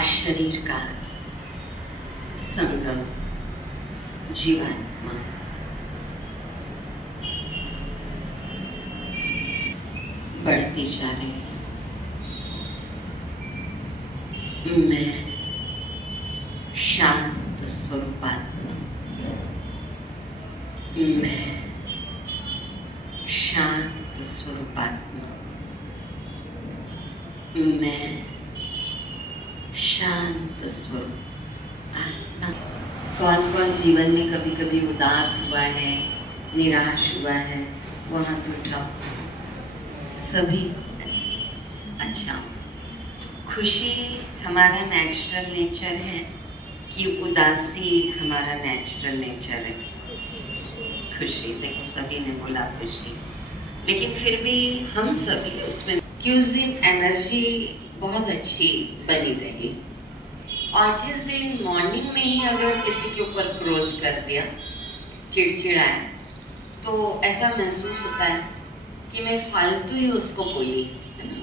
और शरीर का संगम जीवात्मा। बढ़ती जा रही है। मैं शांत स्वरूपात्मा, मैं शांत स्वरूपात्मा, मैं शांत स्वरूप आत्मा। कौन कौन जीवन में कभी कभी उदास हुआ है, निराश हुआ है, वो हाथ उठाओ। सभी। अच्छा, खुशी हमारा नेचुरल नेचर है कि उदासी हमारा नेचुरल नेचर है? खुशी। देखो सभी ने बोला खुशी, लेकिन फिर भी हम सभी उसमें क्यूजिंग एनर्जी बहुत अच्छी बनी रही। और जिस दिन मॉर्निंग में ही अगर किसी के ऊपर क्रोध कर दिया, चिड़चिड़ाया, तो ऐसा महसूस होता है कि मैं फालतू ही उसको बोली, है ना?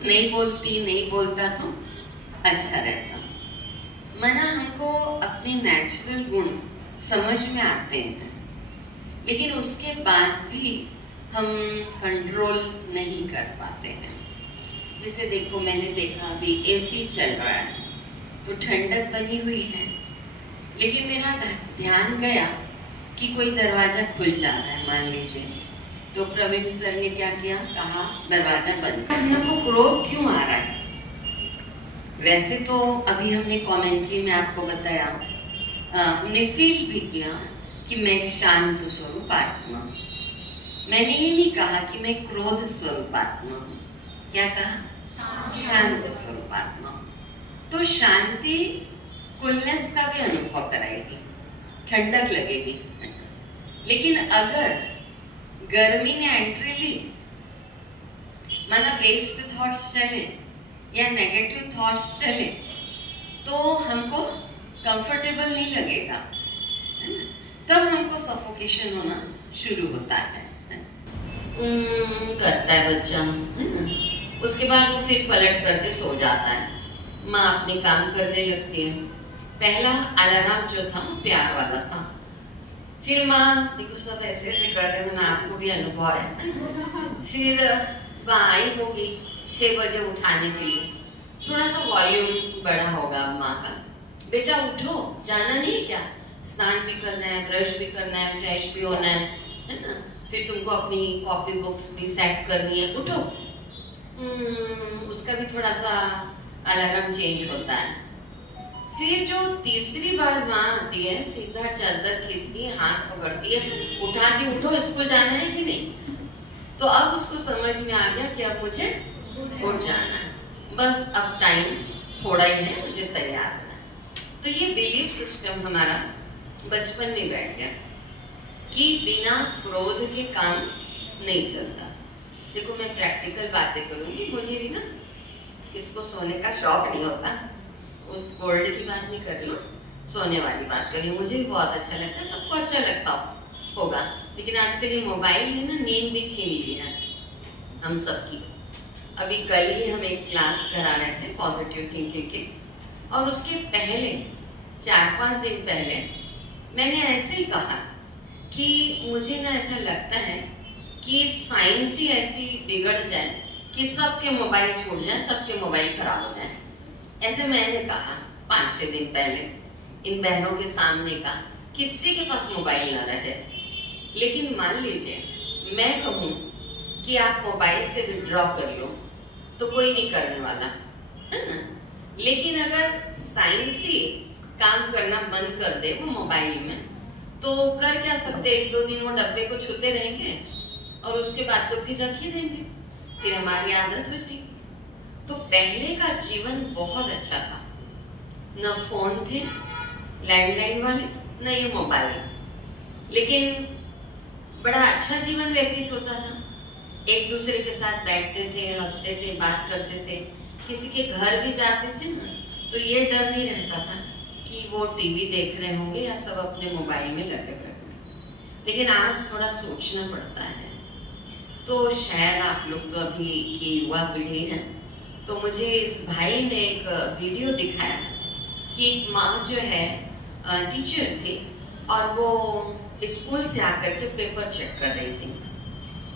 नहीं बोलती, नहीं बोलता तो अच्छा रहता। मना हमको अपने नेचुरल गुण समझ में आते हैं, लेकिन उसके बाद भी हम कंट्रोल नहीं कर पाते हैं। जैसे देखो, मैंने देखा अभी एसी चल रहा है तो ठंडक बनी हुई है, लेकिन मेरा ध्यान गया कि कोई दरवाजा खुल जा रहा है, मान लीजिए, तो प्रवीण सर ने क्या किया, कहा दरवाजा बंद करने को। क्रोध क्यों आ रहा है? वैसे तो अभी हमने कमेंट्री में आपको बताया, हमने फील भी किया कि मैं एक शांत स्वरूप आत्मा हूँ। मैंने ये नहीं कहा कि मैं क्रोध स्वरूप आत्मा हूँ। क्या कहा? शांत स्वरूप आत्मा हूँ। तो शांति कूलनेस का भी अनुभव कराएगी, ठंडक लगेगी। लेकिन अगर गर्मी ने एंट्री ली, माना वेस्ट थॉट्स चले या नेगेटिव थॉट्स चले, तो हमको कंफर्टेबल नहीं लगेगा, है ना? तब हमको सफोकेशन होना शुरू होता है। करता है बच्चा, है ना? उसके बाद वो फिर पलट करके सो जाता है। माँ अपने काम करने लगती है। पहला अलार्म जो था प्यार वाला था, फिर माँ देखो सब ऐसे ऐसे कर रहे हैं, आपको भी अनुभव है। फिर माँ आई होगी 6 बजे उठाने के लिए, थोड़ा सा वॉल्यूम बढ़ा होगा माँ का, बेटा उठो, जाना नहीं क्या, स्नान भी करना है, ब्रश भी करना है, फ्रेश भी होना है ना? फिर तुमको अपनी कॉपी बुक्स भी सेट करनी है, उठो। उसका भी थोड़ा सा अलार्म चेंज होता है। फिर जो तीसरी बार माँ आती है, सीधा चादर खींचती है, हाथ पकड़ती है, उठाती, उठो स्कूल जाना है कि नहीं? तो अब उसको समझ में आ गया कि अब मुझे उठ जाना है, बस अब टाइम थोड़ा ही है, मुझे तैयार होना है। तो ये बिलीफ सिस्टम हमारा बचपन में बैठ गया कि बिना क्रोध के काम नहीं चलता। देखो मैं प्रैक्टिकल बातें करूंगी, मुझे भी ना इसको सोने का शौक नहीं होता, उस गोल्ड की बात नहीं कर रही हूँ, सोने वाली बात कर रही हूँ। मुझे भी बहुत अच्छा लगता है, सबको अच्छा लगता होगा, लेकिन आजकल ये मोबाइल ने ना नींद भी छीन ली है हम सबकी। अभी कल ही हम एक क्लास करा रहे थे पॉजिटिव थिंकिंग की, और उसके पहले 4-5 दिन पहले मैंने ऐसे ही कहा कि मुझे ना ऐसा लगता है कि साइंस ही ऐसी बिगड़ जाए कि सबके मोबाइल छूट जाए, सबके मोबाइल खराब हो जाए। ऐसे मैंने कहा 5-6 दिन पहले इन बहनों के सामने का, किसी के पास मोबाइल न रहे। लेकिन मान लीजिए मैं कहूँ कि आप मोबाइल से विड्रॉ कर लो, तो कोई नहीं करने वाला, है ना? लेकिन अगर साइंस ही काम करना बंद कर दे वो मोबाइल में, तो कर क्या सकते, 1-2 दिन वो डब्बे को छूते रहेंगे और उसके बाद तो फिर रख ही देंगे, फिर हमारी आदत हो जाएगी। तो पहले का जीवन बहुत अच्छा था, न फोन थे लैंडलाइन वाले, न ये मोबाइल, लेकिन बड़ा अच्छा जीवन व्यतीत होता था। एक दूसरे के साथ बैठते थे, हंसते थे, बात करते थे, किसी के घर भी जाते थे ना, तो ये डर नहीं रहता था कि वो टीवी देख रहे होंगे या सब अपने मोबाइल में लगे हुए होंगे। लेकिन आज थोड़ा सोचना पड़ता है। तो शायद आप लोग तो अभी की युवा पीढ़ी है, तो मुझे इस भाई ने एक वीडियो दिखाया कि एक माँ जो है टीचर थी और वो स्कूल से आकर के पेपर चेक कर रही थी।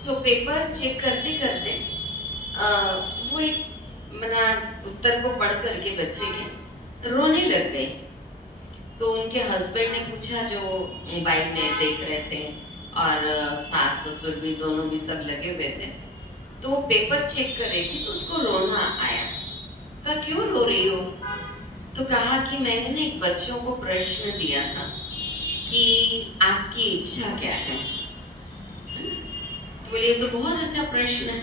तो पेपर चेक करते करते वो एक मना उत्तर को पढ़ करके बच्चे के रोने लग गए। तो उनके हस्बैंड ने पूछा, जो मोबाइल में देख रहे थे और सास ससुर भी दोनों भी सब लगे हुए थे, तो वो पेपर चेक कर रही थी तो उसको रोना आया। कहा क्यों रो रही हो? तो कहा कि मैंने ना एक बच्चों को प्रश्न दिया था कि आपकी इच्छा क्या है। बोले ये तो बहुत अच्छा प्रश्न है।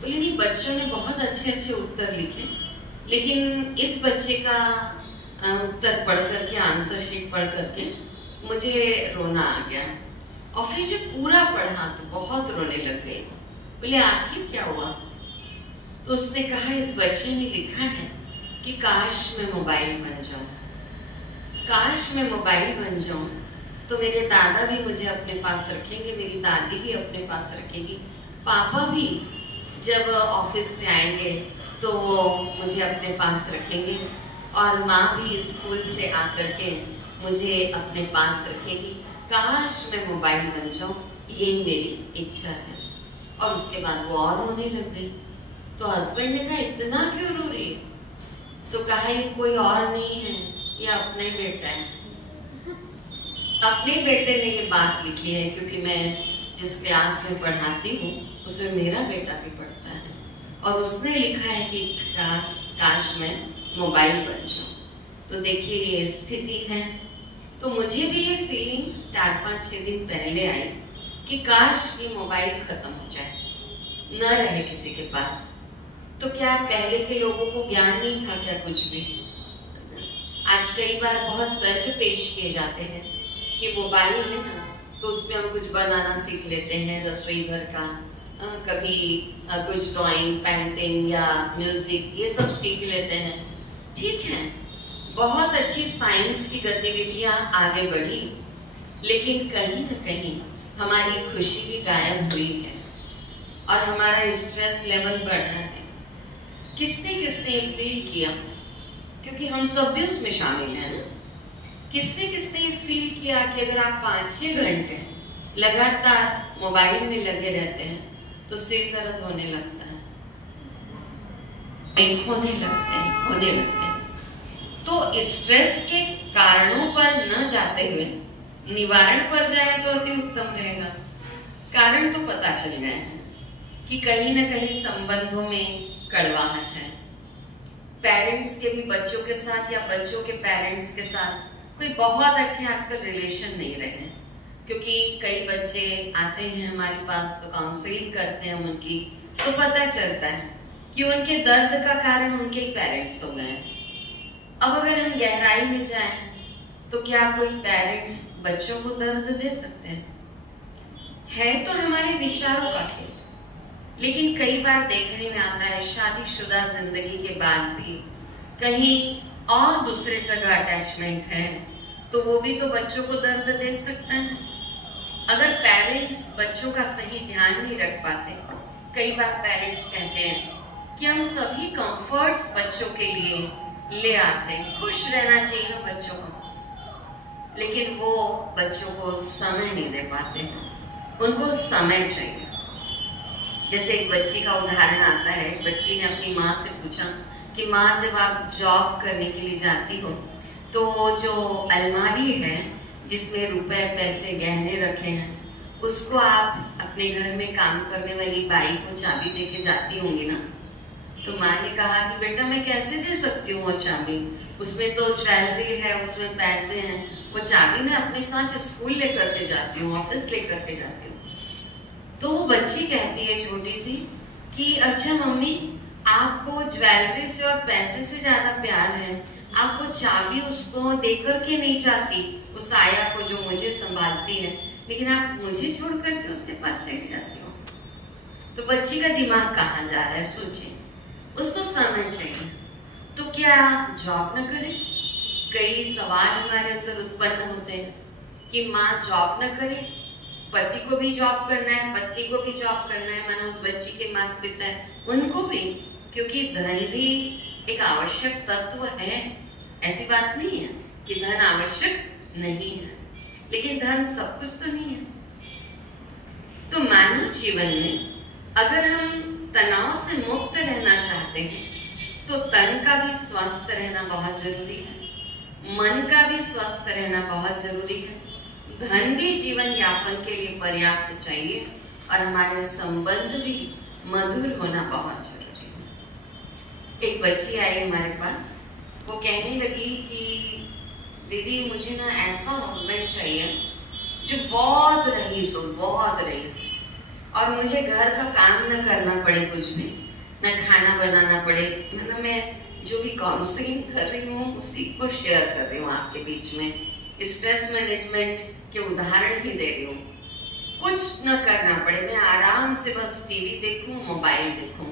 बोले नहीं, बच्चों ने बहुत अच्छे अच्छे उत्तर लिखे, लेकिन इस बच्चे का उत्तर पढ़ करके, आंसर शीट पढ़ करके मुझे रोना आ गया। और फिर जब पूरा पढ़ा तो बहुत रोने लग गई। बोले आखिर क्या हुआ? तो उसने कहा इस बच्चे ने लिखा है कि काश मैं मोबाइल बन जाऊं, काश मैं मोबाइल बन जाऊं तो मेरे दादा भी मुझे अपने पास रखेंगे, मेरी दादी भी अपने पास रखेगी, पापा भी जब ऑफिस से आएंगे तो वो मुझे अपने पास रखेंगे, और माँ भी स्कूल से आकर के मुझे अपने पास रखेगी। काश मैं मोबाइल बन जाऊं, यही मेरी इच्छा है। और उसके बाद वो और रोने लग गई। तो हस्बैंड ने कहा इतना क्यों रो रही है? तो कहा ये कोई और नहीं है, ये अपना ही बेटा है। अपने बेटे ने ये बात लिखी है क्योंकि मैं जिस क्लास में पढ़ाती हूँ उसमें मेरा बेटा भी पढ़ता है, और उसने लिखा है कि काश मैं मोबाइल बन जाऊं। तो देखिए ये स्थिति है। तो मुझे भी ये फीलिंग्स 4-5-6 दिन पहले आई कि काश ये मोबाइल खत्म हो जाए, न रहे किसी के पास। तो क्या पहले के लोगों को ज्ञान नहीं था क्या कुछ भी? आज कई बार बहुत तर्क पेश किए जाते हैं कि मोबाइल है ना तो उसमें हम कुछ बनाना सीख लेते हैं, रसोई घर का, कभी कुछ ड्राइंग, पेंटिंग या म्यूजिक, ये सब सीख लेते हैं। ठीक है, बहुत अच्छी साइंस की गतिविधियां आगे बढ़ी, लेकिन कहीं न कहीं हमारी खुशी भी गायब हुई है और हमारा स्ट्रेस लेवल बढ़ा है। किसने किसने फील किया? क्योंकि हम सब भी उसमें शामिल हैं ना। किसने किसने फील किया कि अगर आप 5-6 घंटे लगातार मोबाइल में लगे रहते हैं तो सिर दर्द होने लगता है, होने लगते हैं। तो स्ट्रेस के कारणों पर न जाते हुए निवारण पर जाए तो अति उत्तम रहेगा। कारण तो पता चल गए हैं कि कहीं न कहीं संबंधों में कड़वाहट है। पेरेंट्स के भी बच्चों के साथ या बच्चों के पेरेंट्स के साथ कोई बहुत अच्छे आजकल रिलेशन नहीं रहे, क्योंकि कई बच्चे आते हैं हमारे पास तो काउंसलिंग करते हैं उनकी, तो पता चलता है कि उनके दर्द का कारण उनके पेरेंट्स हो गए। अब अगर हम गहराई में जाएं तो क्या कोई पेरेंट्स बच्चों को दर्द दे सकते हैं? है तो हमारे विचारों का खेल, लेकिन कई बार देखने में आता है शादीशुदा जिंदगी के बाद भी कहीं और दूसरे जगह अटैचमेंट है, तो वो भी तो बच्चों को दर्द दे सकता है। अगर पेरेंट्स बच्चों का सही ध्यान नहीं रख पाते, कई बार पेरेंट्स कहते हैं कि हम सभी कंफर्ट्स बच्चों के लिए ले आते हैं, खुश रहना चाहिए ना बच्चों को, लेकिन वो बच्चों को समय नहीं दे पाते, उनको समय चाहिए। जैसे एक बच्ची का उदाहरण आता है, बच्ची ने अपनी माँ से पूछा कि माँ जब आप जॉब करने के लिए जाती हो तो जो अलमारी है जिसमें रुपए पैसे गहने रखे हैं उसको आप अपने घर में काम करने वाली बाई को चाबी देके जाती होंगी ना? तो माँ ने कहा कि बेटा मैं कैसे दे सकती हूँ वो चाबी, उसमें तो ज्वेलरी है, उसमें पैसे हैं, वो चाबी मैं अपने साथ स्कूल लेकर के जाती हूँ, ऑफिस लेकर के जाती हूँ। तो वो बच्ची कहती है छोटी सी कि अच्छा मम्मी, आपको ज्वेलरी से और पैसे से ज्यादा प्यार है, आप वो चाबी उसको देकर के नहीं जाती, उस आया को जो मुझे संभालती है, लेकिन आप मुझे छोड़ करके उसके पास चली जाती हो। तो बच्ची का दिमाग कहाँ जा रहा है सोचिए, उसको समय चाहिए। तो क्या जॉब न करे? कई सवाल हमारे अंदर उत्पन्न होते हैं कि माँ जॉब न करे, पति को भी जॉब करना है, पत्नी को भी जॉब करना है, मानो उस बच्ची के माता पिता है उनको भी, क्योंकि धन भी एक आवश्यक तत्व है। ऐसी बात नहीं है कि धन आवश्यक नहीं है, लेकिन धन सब कुछ तो नहीं है। तो मानव जीवन में अगर हम तनाव से मुक्त रहना चाहते हैं तो तन का भी स्वस्थ रहना बहुत जरूरी है, मन का भी स्वस्थ रहना बहुत जरूरी है, धन भी जीवन यापन के लिए पर्याप्त चाहिए और हमारे संबंध भी मधुर होना बहुत जरूरी है। एक बच्ची आई हमारे पास, वो कहने लगी कि दीदी मुझे ना ऐसा हस्बैंड चाहिए जो बहुत रईस हो, बहुत रईस, और मुझे घर का काम न करना पड़े कुछ भी, न खाना बनाना पड़े। मतलब मैं जो भी काउंसलिंग कर रही हूँ उसी को शेयर कर रही हूँ आपके बीच में, स्ट्रेस मैनेजमेंट के उदाहरण ही दे रही हूँ। कुछ न करना पड़े, मैं आराम से बस टीवी देखूं, मोबाइल देखूं।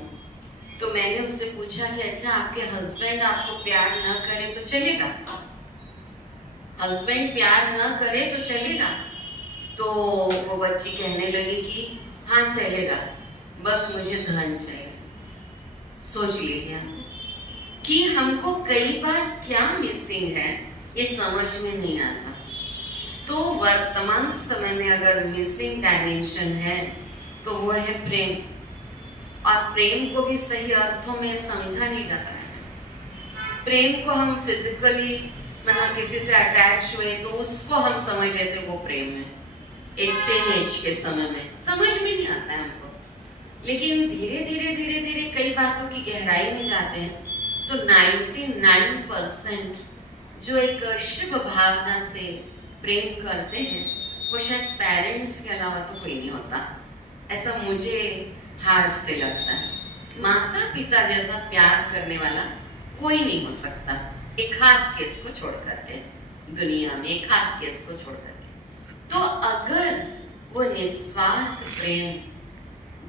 तो मैंने उससे पूछा कि अच्छा आपके हस्बैंड आपको प्यार न करे तो चलेगा? हस्बैंड प्यार न करे तो चलेगा? तो वो बच्ची कहने लगी कि हाँ चलेगा, बस मुझे धन चाहिए। सोच लीजिए कि हमको कई बार क्या मिसिंग है ये समझ में नहीं आता। तो वर्तमान समय में अगर मिसिंग डायमेंशन है तो वो है प्रेम, और प्रेम को भी सही अर्थों में समझा नहीं जाता है। प्रेम को हम फिजिकली मतलब किसी से अटैच हुए तो उसको हम समझ लेते वो प्रेम है, एक टीनेज के समय में समझ में नहीं आता है हमको। लेकिन धीरे धीरे धीरे धीरे कई बातों की गहराई में जाते हैं तो 99% जो एक शुभ भावना से प्रेम करते हैं वो शायद पेरेंट्स के अलावा तो कोई नहीं होता, ऐसा मुझे हार्ट से लगता है। माता पिता जैसा प्यार करने वाला कोई नहीं हो सकता, एक हाथ केस को छोड़ करके दुनिया में, एक हाथ केस को छोड़ करके। तो अगर वो निस्वार्थ प्रेम,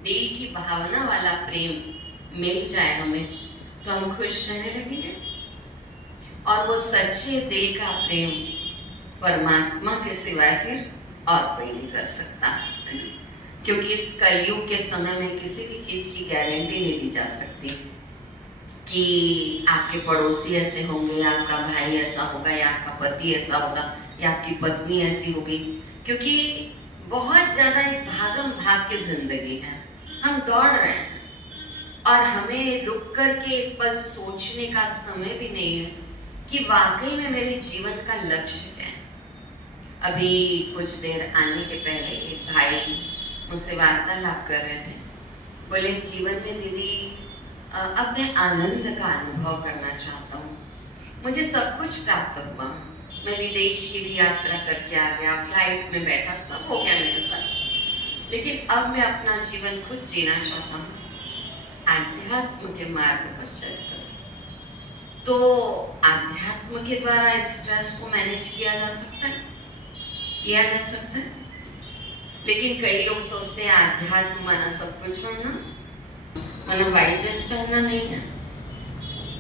दिल की भावना वाला प्रेम मिल जाए हमें तो हम खुश रहने लगेंगे। और वो सच्चे दिल का प्रेम परमात्मा के सिवाय फिर और कोई नहीं कर सकता, क्योंकि इस कलयुग के समय में किसी भी चीज की गारंटी नहीं दी जा सकती कि आपके पड़ोसी ऐसे होंगे, आपका भाई ऐसा होगा, या आपका पति ऐसा होगा, या आपकी पत्नी ऐसी होगी। क्योंकि बहुत ज्यादा एक भागम भाग की जिंदगी है, हम दौड़ रहे हैं और हमें रुक कर के एक पल सोचने का समय भी नहीं है कि वाकई में मेरे जीवन का लक्ष्य क्या है। अभी कुछ देर आने के पहले एक भाई मुझसे वार्तालाप कर रहे थे, बोले जीवन में दीदी अब मैं आनंद का अनुभव करना चाहता हूँ, मुझे सब कुछ प्राप्त हुआ, मैं विदेश की भी यात्रा करके आ गया, फ्लाइट में बैठा, सब हो गया मेरे साथ, लेकिन अब मैं अपना जीवन खुद जीना चाहता हूँ आध्यात्म के मार्ग पर चलकर। तो आध्यात्म के द्वारा स्ट्रेस को मैनेज किया जा सकता है, किया जा सकता है। लेकिन कई लोग सोचते हैं आध्यात्म माना सब कुछ छोड़ना, माना व्हाइट ड्रेस पहनना नहीं है,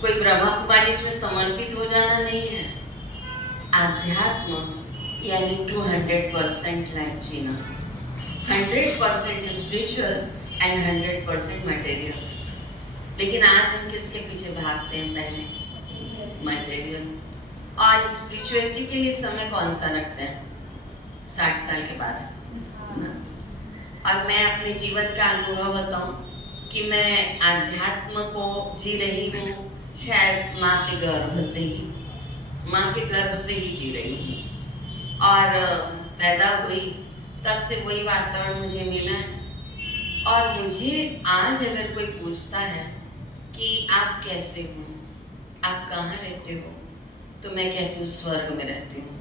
कोई ब्रह्मा कुमारी इसमें समर्पित हो जाना नहीं है। आध्यात्म यानी 200% लाइफ जीना, 100% स्पिरिचुअल एंड 100% मटेरियल। लेकिन आज हम किसके पीछे भागते हैं? पहले मटेरियल। और स्पिरिचुअलिटी के लिए समय कौन सा रखते हैं? 60 साल के बाद। और मैं अपने जीवन का अनुभव बताऊं कि मैं आध्यात्म को जी रही हूँ शायद माँ के गर्भ से ही, माँ के गर्भ से ही जी रही हूँ। और पैदा हुई तब से वही वातावरण मुझे मिला है। और मुझे आज अगर कोई पूछता है कि आप कैसे हो, आप कहाँ रहते हो, तो मैं कहती हूँ स्वर्ग में रहती हूँ।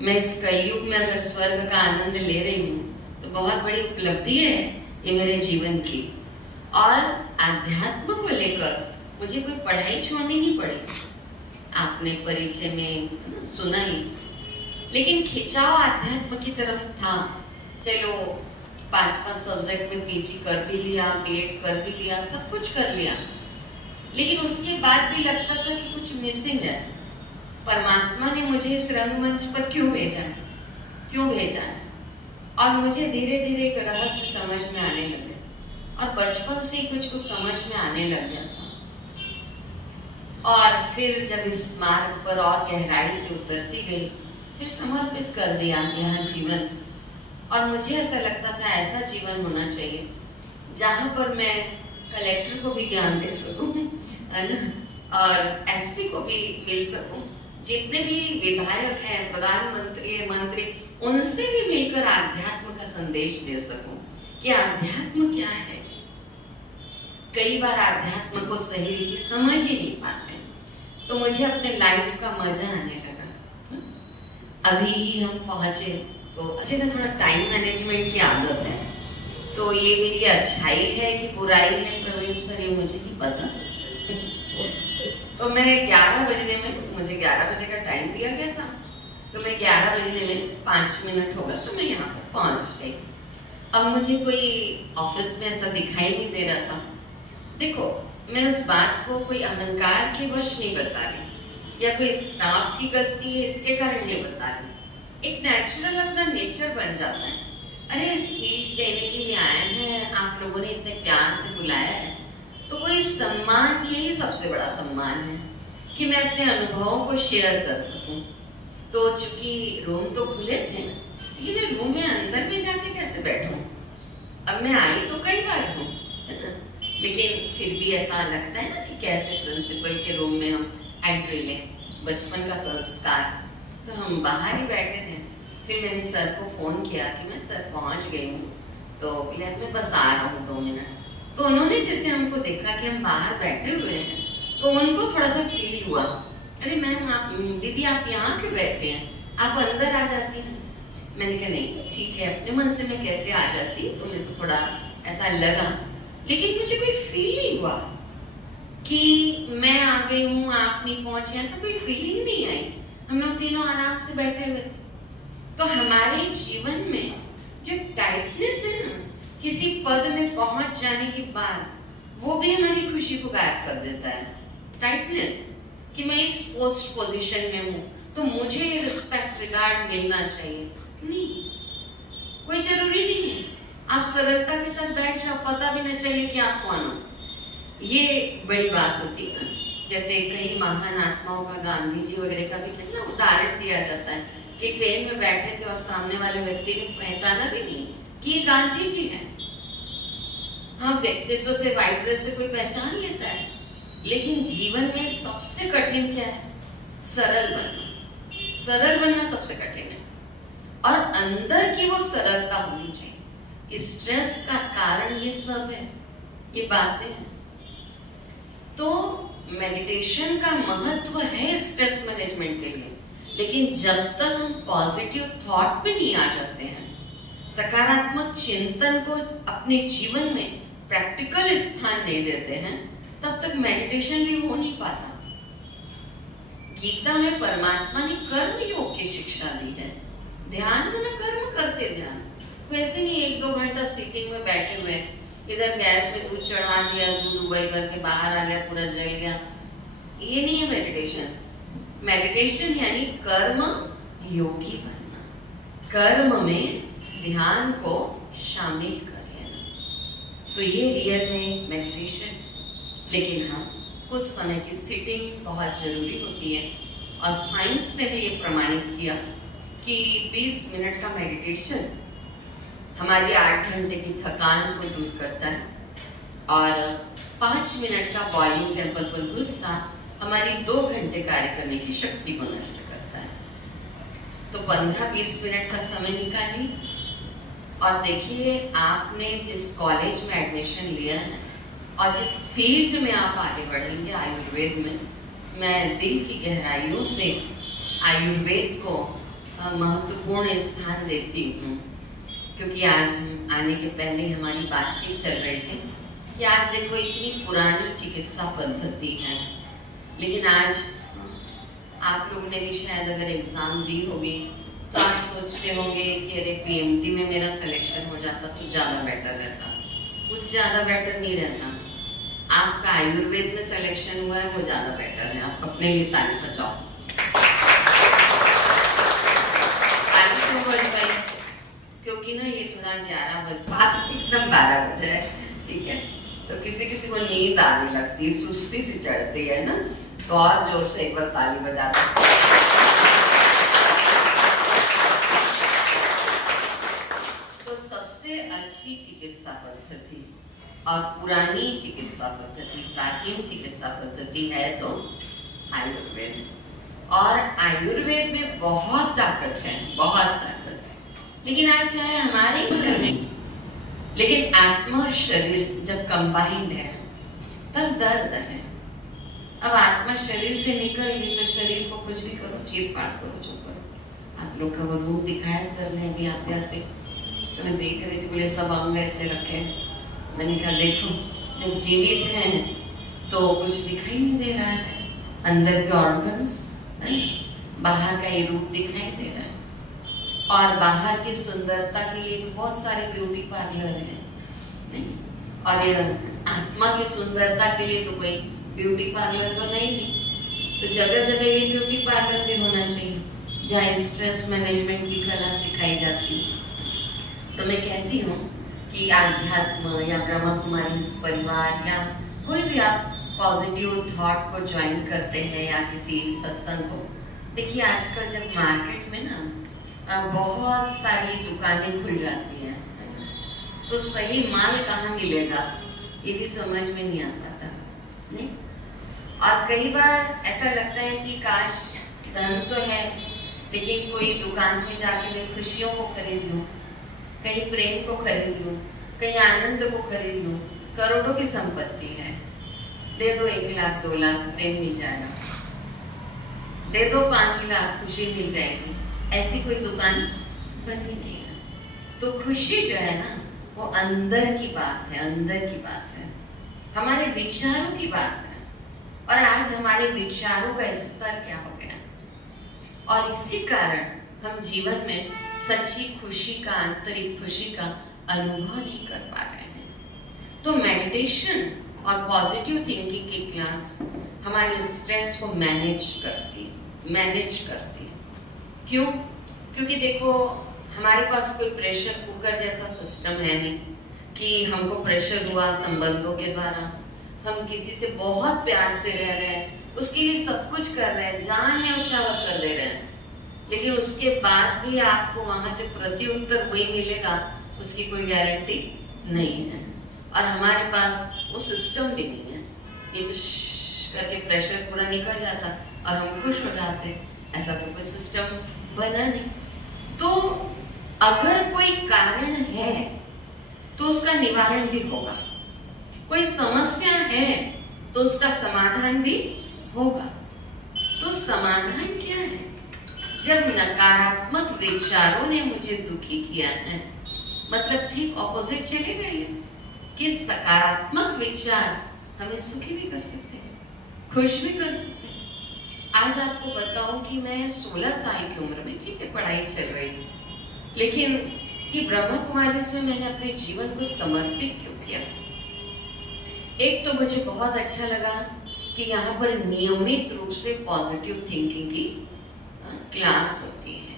मैं इस कलयुग में अगर स्वर्ग का आनंद ले रही हूँ तो बहुत बड़ी उपलब्धि है ये मेरे जीवन की। और आध्यात्म को लेकर मुझे कोई पढ़ाई छोड़नी नहीं पड़ी, आपने परिचय में सुना ही। लेकिन खिंचाव आध्यात्म की तरफ था। चलो 5 सब्जेक्ट में पीजी कर भी लिया, बीएड कर भी लिया, सब कुछ कर लिया, लेकिन उसके बाद भी लगता था कि कुछ मिसिंग है। परमात्मा ने मुझे इस रंगमंच पर क्यों भेजा है, क्यों भेजा है? और मुझे धीरे धीरे एक रहस्य समझ में आने लगे, और बचपन से ही कुछ समझ में आने लग गया था। और फिर जब इस मार्ग पर और गहराई से उतरती गई, फिर समर्पित कर दिया यहाँ जीवन। और मुझे ऐसा लगता था ऐसा जीवन होना चाहिए जहाँ पर मैं कलेक्टर को भी ज्ञान दे सकूं, है ना, और एसपी को भी मिल सकूं, जितने भी विधायक हैं, प्रधानमंत्री है, मंत्री, उनसे भी मिलकर आध्यात्म का संदेश दे सकूं कि आध्यात्म क्या है। कई बार आध्यात्म को सही रीति समझ ही नहीं पाते, तो मुझे अपने लाइफ का मजा आने लगा। अभी ही हम पहुंचे तो अच्छे ना, थोड़ा टाइम मैनेजमेंट की आदत है, तो ये मेरी अच्छाई है कि बुराई है प्रवीण सर, ये मुझे नहीं पता। तो मैं 11 बजने में, मुझे 11 बजे का टाइम दिया गया था, तो मैं 11 बजने में 5 मिनट होगा तो मैं यहाँ पर पहुंच गई। अब मुझे कोई ऑफिस में ऐसा दिखाई नहीं दे रहा था। देखो, मैं उस बात को कोई अहंकार के वश नहीं बता रही या कोई स्टाफ की गलती है इसके कारण नहीं बता रही। एक नेचुरल अपना नेचर बन जाता है। अरे स्पीच देने के लिए आए हैं, आप लोगों ने इतने प्यार से बुलाया है, तो कोई सम्मान, यही सबसे बड़ा सम्मान है कि मैं अपने अनुभवों को शेयर कर सकूं। तो चूंकि रूम तो खुले थे, लेकिन रूम में अंदर में जाके कैसे बैठूं? अब मैं आई तो कई बार हूँ, है ना, लेकिन फिर भी ऐसा लगता है ना कि कैसे प्रिंसिपल के रूम में हम एंट्री लें, बचपन का संस्कार। तो हम बाहर ही बैठे थे। फिर मैंने सर को फोन किया कि मैं सर पहुंच गई हूँ, तो बोले मैं बस आ रहा हूँ 2 मिनट। तो उन्होंने जैसे हमको देखा कि हम बाहर बैठे हुए हैं, तो उनको थोड़ा सा फील हुआ, अरे मैम आप, दीदी आप यहाँ क्यों बैठे हैं, आप अंदर आ जाती हैं। मैंने कहा नहीं ठीक है, अपने मन से मैं कैसे आ जाती, तो मेरे को थोड़ा ऐसा लगा, लेकिन मुझे कोई फील नहीं हुआ कि मैं आ गई हूँ आप नहीं पहुंचे, ऐसा कोई फीलिंग नहीं आई। हम लोग तीनों आराम से बैठे हुए थे। तो हमारे जीवन में जो टाइटनेस है ना, किसी पद में पहुंच जाने के बाद, वो भी हमारी खुशी को गायब कर देता है। टाइटनेस कि मैं इस पोस्ट पोजीशन में हूँ तो मुझे रिस्पेक्ट रिगार्ड मिलना चाहिए, नहीं, कोई जरूरी नहीं है। आप सरलता के साथ बैठ जाओ, पता भी न चले कि आप कौन हो। ये बड़ी बात होती है ना। जैसे कई महान आत्माओं का, गांधी जी वगैरह का भी कितना उदाहरण दिया जाता है कि ट्रेन में बैठे थे और सामने वाले व्यक्ति ने पहचाना भी नहीं कि ये गांधी जी हैं। हाँ, व्यक्तित्व से, वाइट ड्रेस से कोई पहचान लेता है, लेकिन जीवन में सबसे कठिन क्या है? सरल बनना। सरल बनना सबसे कठिन है, और अंदर की वो सरलता होनी चाहिए। स्ट्रेस का कारण ये सब है, ये बातें हैं। तो मेडिटेशन का महत्व है स्ट्रेस मैनेजमेंट के लिए, लेकिन जब तक हम पॉजिटिव थॉट पे नहीं आ जाते हैं, सकारात्मक चिंतन को अपने जीवन में प्रैक्टिकल स्थान नहीं देते हैं, तब तक मेडिटेशन भी हो नहीं पाता। गीता में परमात्मा ने कर्म योग की शिक्षा दी है। ध्यान में ना कर्म करते ध्यान, वैसे नहीं 1-2 घंटा सीटिंग में बैठे हुए, इधर गैस में दूध चढ़ा दिया, दूध उबल करके बाहर आ गया, पूरा जल गया, ये नहीं है मेडिटेशन। मेडिटेशन यानी कर्म योगी बनना, कर्म में ध्यान को शामिल कर लेना। तो ये रियल में मेडिटेशन। लेकिन हाँ, कुछ समय की सिटिंग बहुत जरूरी होती है, और साइंस ने भी ये प्रमाणित किया कि 20 मिनट का मेडिटेशन हमारी 8 घंटे की थकान को दूर करता है, और 5 मिनट का बॉइलिंग टेम्पल पर गुस्सा हमारी 2 घंटे कार्य करने की शक्ति को नष्ट करता है। तो 15-20 मिनट का समय निकालिए और देखिए आपने जिस कॉलेज में एडमिशन लिया है और जिस फील्ड में आप आगे बढ़ेंगे आयुर्वेद में, मैं दिल की गहराइयों से आयुर्वेद को महत्वपूर्ण स्थान देती हूँ, क्योंकि आज हम आने के पहले हमारी बातचीत चल रही थी कि आज देखो इतनी पुरानी चिकित्सा पद्धति है, लेकिन आज आप लोगों ने भी शायद अगर एग्जाम दी होगी तो आप सोचते होंगे कि अरे पीएमटी में मेरा सिलेक्शन हो जाता तो ज्यादा बेटर रहता। कुछ ज्यादा बेटर नहीं रहता, आपका आयुर्वेद में सिलेक्शन हुआ है वो ज्यादा बेटर है। आप अपने लिए ताली बजाओ। क्योंकि ना ये थोड़ा 11 बजे, बात एकदम 12 बजे है, ठीक है, तो किसी किसी को नींद आने लगती है, सुस्ती सी चढ़ती है ना, तो और जोर से एक बार ताली बजा दो। तो सबसे अच्छी चिकित्सा पद्धति और पुरानी चिकित्सा पद्धति, प्राचीन चिकित्सा पद्धति है तो आयुर्वेद। और आयुर्वेद में बहुत ताकत है, बहुत ताकत है। लेकिन आज चाहे हमारे ही घर में, लेकिन आत्मा और शरीर जब कंबाइंड है तब दर्द है। अब आत्मा शरीर से निकल गई तो शरीर को कुछ भी करो, चीर फाड़ करो, जो करो। आप लोग का वो रूप दिखाया सर ने अभी आते आते, तो मैं देख रही थी, बोले सब अंग ऐसे रखे। मैंने कहा देखो जब जीवित हैं तो कुछ दिखाई नहीं दे रहा है, अंदर के ऑर्गन्स, बाहर का ये रूप दिखाई दे रहा है। और बाहर की सुंदरता के लिए तो बहुत सारे ब्यूटी पार्लर हैं, नहीं? और ये आत्मा की सुंदरता के लिए तो कोई ब्यूटी पार्लर तो नहीं। तो जगह जगह ये ब्यूटी पार्लर भी होना चाहिए जहाँ स्ट्रेस मैनेजमेंट की कला सिखाई जाती है। तो मैं कहती हूँ कि आध्यात्म या ब्रह्मा कुमारी परिवार या कोई भी आप पॉजिटिव थॉट को ज्वाइन करते हैं या किसी सत्संग को, देखिए आजकल जब मार्केट में ना बहुत सारी दुकानें खुल जाती हैं, तो सही माल कहाँ मिलेगा ये भी समझ में नहीं आता था, नहीं? और कई बार ऐसा लगता है कि काश धन तो है, लेकिन कोई दुकान में जाके मैं खुशियों को खरीद लूं, कहीं प्रेम को खरीद लूं, कहीं आनंद को खरीद लूं। करोड़ों की संपत्ति है, दे दो 1 लाख 2 लाख प्रेम मिल जाएगा, दे दो 5 लाख खुशी मिल जाएगी। ऐसी कोई दुकान बनी नहीं है। तो खुशी जो है ना वो अंदर की बात है, अंदर की बात है, हमारे विचारों की बात है। और आज हमारे विचारों का स्तर क्या हो गया, और इसी कारण हम जीवन में सच्ची खुशी का, आंतरिक खुशी का अनुभव नहीं कर पा रहे हैं। तो मेडिटेशन और पॉजिटिव थिंकिंग की क्लास हमारे स्ट्रेस को मैनेज करती है। क्यों? क्योंकि देखो हमारे पास कोई प्रेशर कुकर जैसा सिस्टम है नहीं कि हमको प्रेशर हुआ संबंधों के द्वारा, हम किसी से बहुत प्यार से रह रहे हैं, उसके लिए सब कुछ कर रहे हैं, जान न्यौछावर कर दे रहे हैं, लेकिन उसके बाद भी आपको वहां से प्रत्युत्तर वही मिलेगा, उसकी कोई गारंटी नहीं है। और हमारे पास वो सिस्टम भी नहीं है, ये तो करके प्रेशर पूरा निकल जाता और हम खुश हो जाते, ऐसा तो कोई सिस्टम बना नहीं। तो अगर कोई कारण है तो उसका निवारण भी होगा, कोई समस्या है तो उसका समाधान भी होगा। तो समाधान क्या है? जब नकारात्मक विचारों ने मुझे दुखी किया है, मतलब ठीक ऑपोजिट चले गए कि सकारात्मक विचार हमें सुखी भी कर सकते हैं, खुश भी कर सकते हैं। आज आपको बताऊं कि मैं 16 साल की उम्र में, ठीक है पढ़ाई चल रही थी, लेकिन कि ब्रह्मा कुमारी में मैंने अपने जीवन को समर्पित क्यों किया? एक तो मुझे बहुत अच्छा लगा कि यहाँ पर नियमित रूप से पॉजिटिव थिंकिंग की क्लास होती है,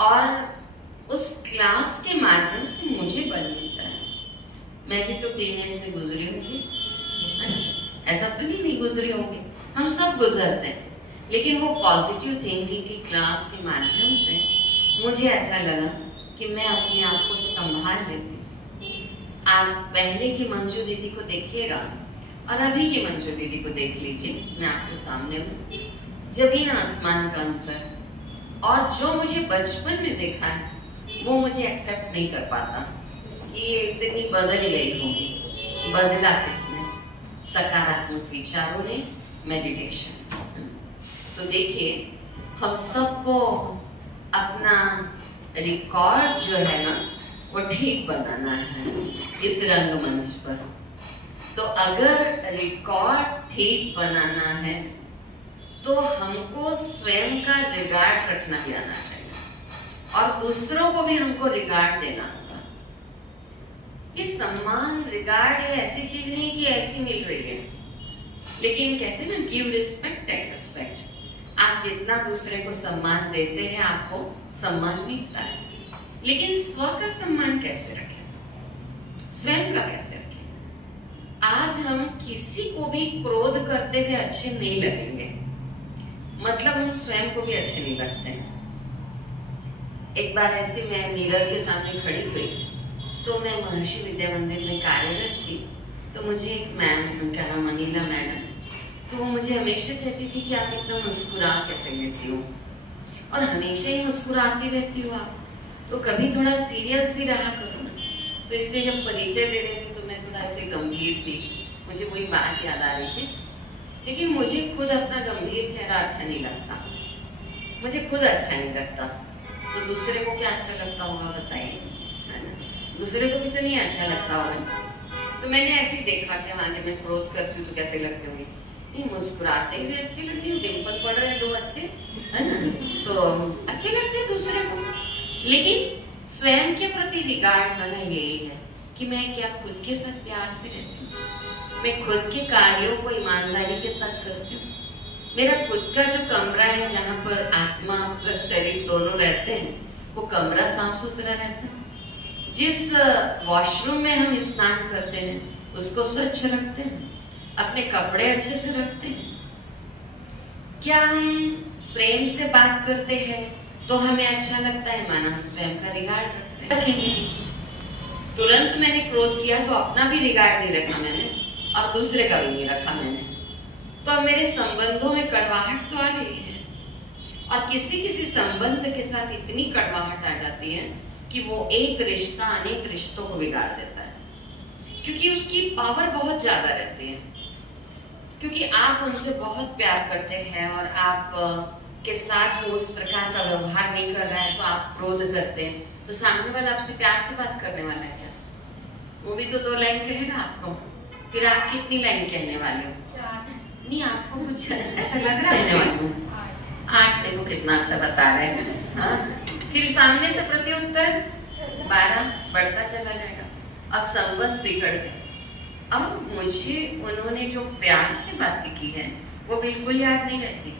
और उस क्लास के माध्यम से मुझे बल मिलता है। मैं भी तो टीनेज से गुजरी होंगी, ऐसा तो नहीं गुजरी होंगी, हम सब गुजरते हैं, लेकिन वो पॉजिटिव थिंकिंग की क्लास के माध्यम से मुझे ऐसा लगा कि मैं अपने आप को संभाल लेती हूँ। आप पहले की मंजू दीदी को देखिएगा और अभी की मंजू दीदी को देख लीजिए, मैं आपके सामने हूँ, जमीन आसमान का अंतर। और जो मुझे बचपन में देखा है वो मुझे एक्सेप्ट नहीं कर पाता कि ये इतनी बदल गई होगी। बदला किसने? सकारात्मक विचारों ने, मेडिटेशन। तो देखिए हम सबको अपना रिकॉर्ड जो है ना वो ठीक बनाना है इस रंगमंच पर। तो अगर रिकॉर्ड ठीक बनाना है तो हमको स्वयं का रिगार्ड रखना भी आना चाहिए और दूसरों को भी हमको रिगार्ड देना होगा। ये सम्मान, रिगार्ड ये ऐसी चीज नहीं कि ऐसी मिल रही है, लेकिन कहते हैं ना गिव रिस्पेक्ट टेक रिस्पेक्ट। आप जितना दूसरे को सम्मान देते हैं आपको सम्मान मिलता है, लेकिन स्व का सम्मान कैसे रखें, स्वयं का कैसे रखें? आज हम किसी को भी क्रोध करते हुए अच्छे नहीं लगेंगे, मतलब हम स्वयं को भी अच्छे नहीं लगते हैं। एक बार ऐसे मैं मिरर के सामने खड़ी हुई, तो मैं महर्षि विद्या मंदिर में कार्यरत थी। तो मुझे एक मैम, उनका नाम अनिला मैडम, तो वो मुझे हमेशा कहती थी कि आप इतना मुस्कुरा कैसे लेती हो, और हमेशा ही मुस्कुराती रहती हो आप, तो कभी थोड़ा सीरियस भी रहा करो। तो इसलिए जब परिचय दे रहे थे तो मैं थोड़ा ऐसे गंभीर थी, मुझे वही बात याद आ रही थी। लेकिन मुझे खुद अपना गंभीर चेहरा अच्छा नहीं लगता, मुझे खुद अच्छा नहीं लगता, तो दूसरे को क्या अच्छा लगता होगा बताइए, है ना? दूसरे को भी तो नहीं अच्छा लगता होगा। तो मैंने ऐसे ही देखा कि हाँ जब मैं क्रोध करती हूँ तो कैसे लगती होंगी, नहीं मुस्कुराते हुए अच्छी लगती हूँ, डिम्पल पड़ रहे हैं दो अच्छे, है ना, तो अच्छे लगते हैं दूसरे को। लेकिन स्वयं के प्रति रिगार्ड होना यही है कि मैं क्या खुद के साथ प्यार से रहती हूँ, मैं खुद के कार्यों को ईमानदारी के साथ करती हूँ, मेरा खुद का जो कमरा है जहाँ पर आत्मा प्लस शरीर दोनों रहते हैं, वो कमरा साफ सुथरा रहता है, जिस वॉशरूम में हम स्नान करते हैं उसको स्वच्छ रखते हैं, अपने कपड़े अच्छे से रखते हैं, क्या हम प्रेम से बात करते हैं तो हमें अच्छा लगता है, माना हम स्वयं का रिगार्ड रखेंगे। तुरंत मैंने क्रोध किया तो अपना भी रिगार्ड नहीं रखा मैंने, और दूसरे का भी नहीं रखा मैंने, तो अब मेरे संबंधों में कड़वाहट तो आ गई है। और किसी किसी संबंध के साथ इतनी कड़वाहट आ जाती है कि वो एक रिश्ता अनेक रिश्तों को बिगाड़ देता है, क्योंकि उसकी पावर बहुत ज्यादा रहती है, क्योंकि आप उनसे बहुत प्यार करते हैं और आप के साथ वो उस प्रकार का व्यवहार नहीं कर रहा है तो आप क्रोध करते हैं, तो सामने वाला आपसे प्यार से बात करने वाला है क्या? वो भी तो 2 लाइन कहेगा आपको, फिर आप कितनी लाइन कहने वाले हो? 4। नहीं, आपको कुछ ऐसा लग रहा है कहने वाली हूँ 8, देखो कितना अच्छा बता रहे हैं। हाँ, फिर सामने से प्रत्युत्तर 12 बढ़ता चला जाएगा और संबंध बिगड़ गए। अब मुझे उन्होंने जो प्यार से बातें की है वो बिल्कुल याद नहीं रहती,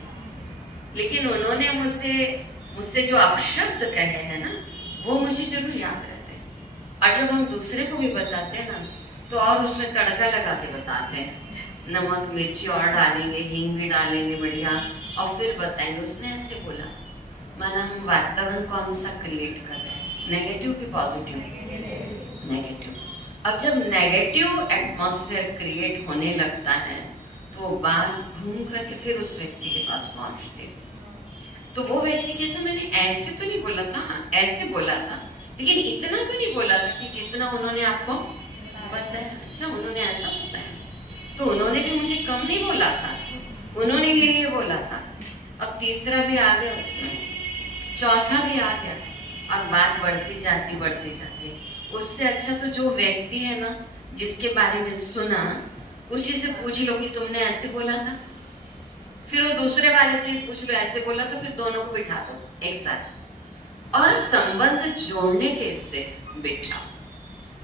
लेकिन उन्होंने मुझसे जो अपशब्द कहे हैं ना, वो मुझे जरूर याद रहते हैं। और जब हम दूसरे को भी बताते हैं ना, तो और उसमें तड़का लगा के बताते हैं, नमक मिर्ची और डालेंगे, हींग भी डालेंगे बढ़िया, और फिर बताएंगे उसने ऐसे बोला। माना हम वातावरण कौन सा क्रिएट कर रहे हैं, नेगेटिव कि पॉजिटिव? नेगेटिव। अब जब नेगेटिव एटमॉस्फेयर क्रिएट होने लगता है तो बात घूम करके फिर उस व्यक्ति के पास पहुंचते, तो वो व्यक्ति कहता मैंने ऐसे तो नहीं बोला था, हाँ ऐसे बोला था, लेकिन इतना तो नहीं बोला था कि जितना उन्होंने आपको बताया। अच्छा, उन्होंने ऐसा बताया तो उन्होंने भी मुझे कम नहीं बोला था, उन्होंने ये बोला था। अब तीसरा भी आ गया उसमें, चौथा भी आ गया, और बात बढ़ती जाती। उससे अच्छा तो जो व्यक्ति है ना, जिसके बारे में सुना, उसी से पूछ लो कि तुमने ऐसे बोला था, फिर वो दूसरे वाले से पूछ लो ऐसे बोला, तो फिर दोनों को बिठा दो एक साथ और संबंध जोड़ने के इससे बिठाओ,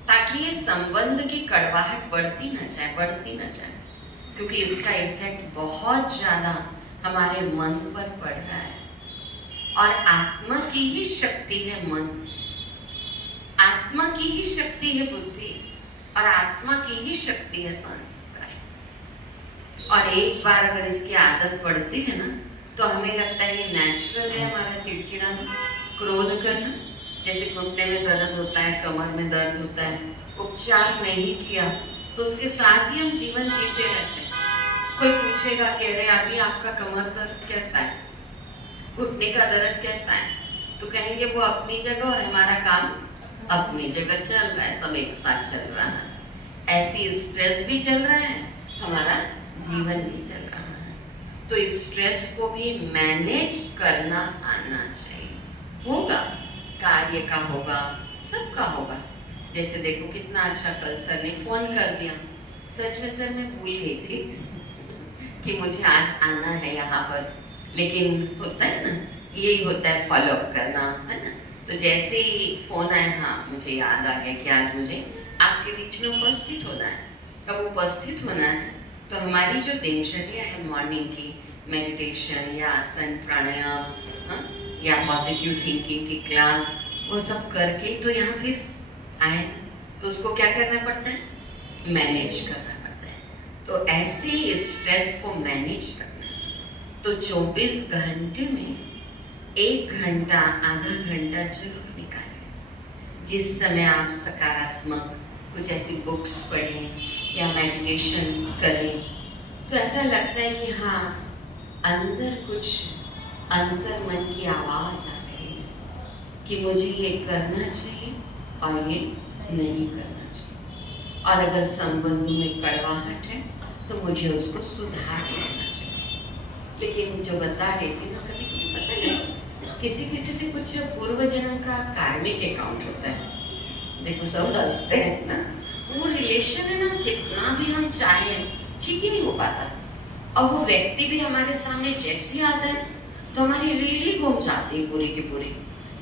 ताकि ये संबंध की कड़वाहट बढ़ती न जाए, क्योंकि इसका इफेक्ट बहुत ज्यादा हमारे मन पर पड़ रहा है। और आत्मा की ही शक्ति है मन, आत्मा की ही शक्ति है बुद्धि, और आत्मा की ही शक्ति है संस्कार। और एक बार अगर इसकी आदत पड़ती है ना, तो हमें लगता है ये नेचुरल है हमारा चिड़चिड़ाना, क्रोध करना। जैसे घुटने में दर्द होता है, कमर में दर्द होता है, उपचार नहीं किया तो उसके साथ ही हम जीवन जीते रहते हैं। कोई पूछेगा कह रहे अभी आपका कमर दर्द कैसा है, घुटने का दर्द कैसा है, तो कहेंगे वो अपनी जगह और हमारा काम अपनी जगह चल रहा है, सब एक साथ चल रहा है। ऐसी स्ट्रेस भी चल रहा है, हमारा जीवन भी चल रहा है। तो इस स्ट्रेस को भी मैनेज करना आना चाहिए। होगा, कार्य का होगा, सबका होगा। जैसे देखो कितना अच्छा कल सर ने फोन कर दिया, सच में सर मैं भूल गई थी कि मुझे आज आना है यहाँ पर, लेकिन होता है ना, यही होता है फॉलो अप करना, है ना। तो जैसे ही फोन आया, हाँ मुझे याद आ गया कि आज मुझे आपके बीच में उपस्थित होना है। कब उपस्थित होना है, तो हमारी जो दिनचर्या है मॉर्निंग की, मेडिटेशन या आसन प्राणायाम, या पॉजिटिव थिंकिंग की क्लास, वो सब करके तो यहाँ फिर आए, तो उसको क्या करना पड़ता है, मैनेज करना पड़ता है। तो ऐसे ही स्ट्रेस को मैनेज करना है। तो 24 घंटे में 1 घंटा आधा घंटा जरूर निकालें, जिस समय आप सकारात्मक कुछ ऐसी बुक्स पढ़ें या मेडिटेशन करें, तो ऐसा लगता है कि हाँ, अंदर कुछ अंतर मन की आवाज आ रही है कि मुझे ये करना चाहिए और ये नहीं करना चाहिए, और अगर संबंधों में कड़वाहट है तो मुझे उसको सुधार लेना चाहिए। लेकिन जो बता रहे थे ना, कभी कभी पता नहीं किसी किसी से कुछ पूर्व जन्म का कार्मिक अकाउंट होता है। देखो सब हंसते हैं ना, वो रिलेशन है ना, कितना भी हम चाहें ठीक ही नहीं हो पाता, और वो व्यक्ति भी हमारे सामने जैसे आता है तो हमारी रील ही घूम जाती है पूरी की पूरी,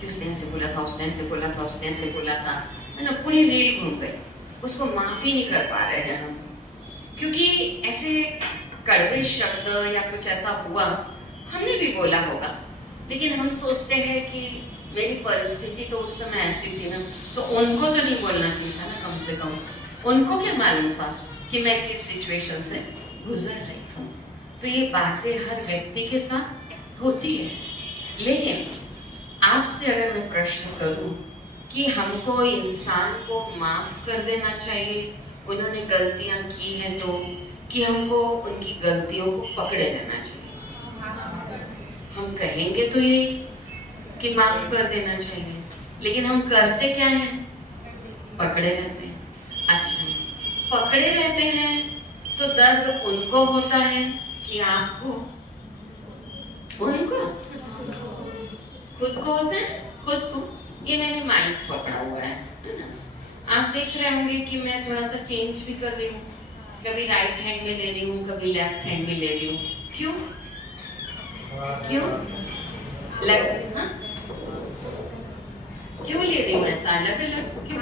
कि उसने ऐसे बोला था, उसने ऐसे बोला था, उसने ऐसे बोला था, है ना, पूरी रील घूम गई। उसको माफी नहीं कर पा रहे हैं हम, क्योंकि ऐसे कड़वे शब्द या कुछ ऐसा हुआ, हमने भी बोला होगा, लेकिन हम सोचते हैं कि मेरी परिस्थिति तो उस समय ऐसी थी ना, तो उनको तो नहीं बोलना चाहिए था ना, कम से कम उनको क्या मालूम था कि मैं किस सिचुएशन से गुजर रही हूँ। तो ये बातें हर व्यक्ति के साथ होती है। लेकिन आपसे अगर मैं प्रश्न करूं कि हमको इंसान को माफ कर देना चाहिए, उन्होंने गलतियां की हैं तो, कि हमको उनकी गलतियों को पकड़े रहना चाहिए? हम कहेंगे तो ये कि माफ कर देना चाहिए, लेकिन हम करते क्या हैं? पकड़े रहते हैं। अच्छा, पकड़े रहते हैं तो दर्द उनको होता है कि आपको? उनको खुद को होता है, खुद को। ये मैंने माइक पकड़ा हुआ है ना, आप देख रहे होंगे कि मैं थोड़ा सा चेंज भी कर रही हूँ, कभी राइट हैंड में ले रही हूँ, कभी लेफ्ट हैंड में ले रही हूँ। क्यों क्यों लग हाँ? क्यों ले रही हूँ ऐसा अलग अलग? क्यों?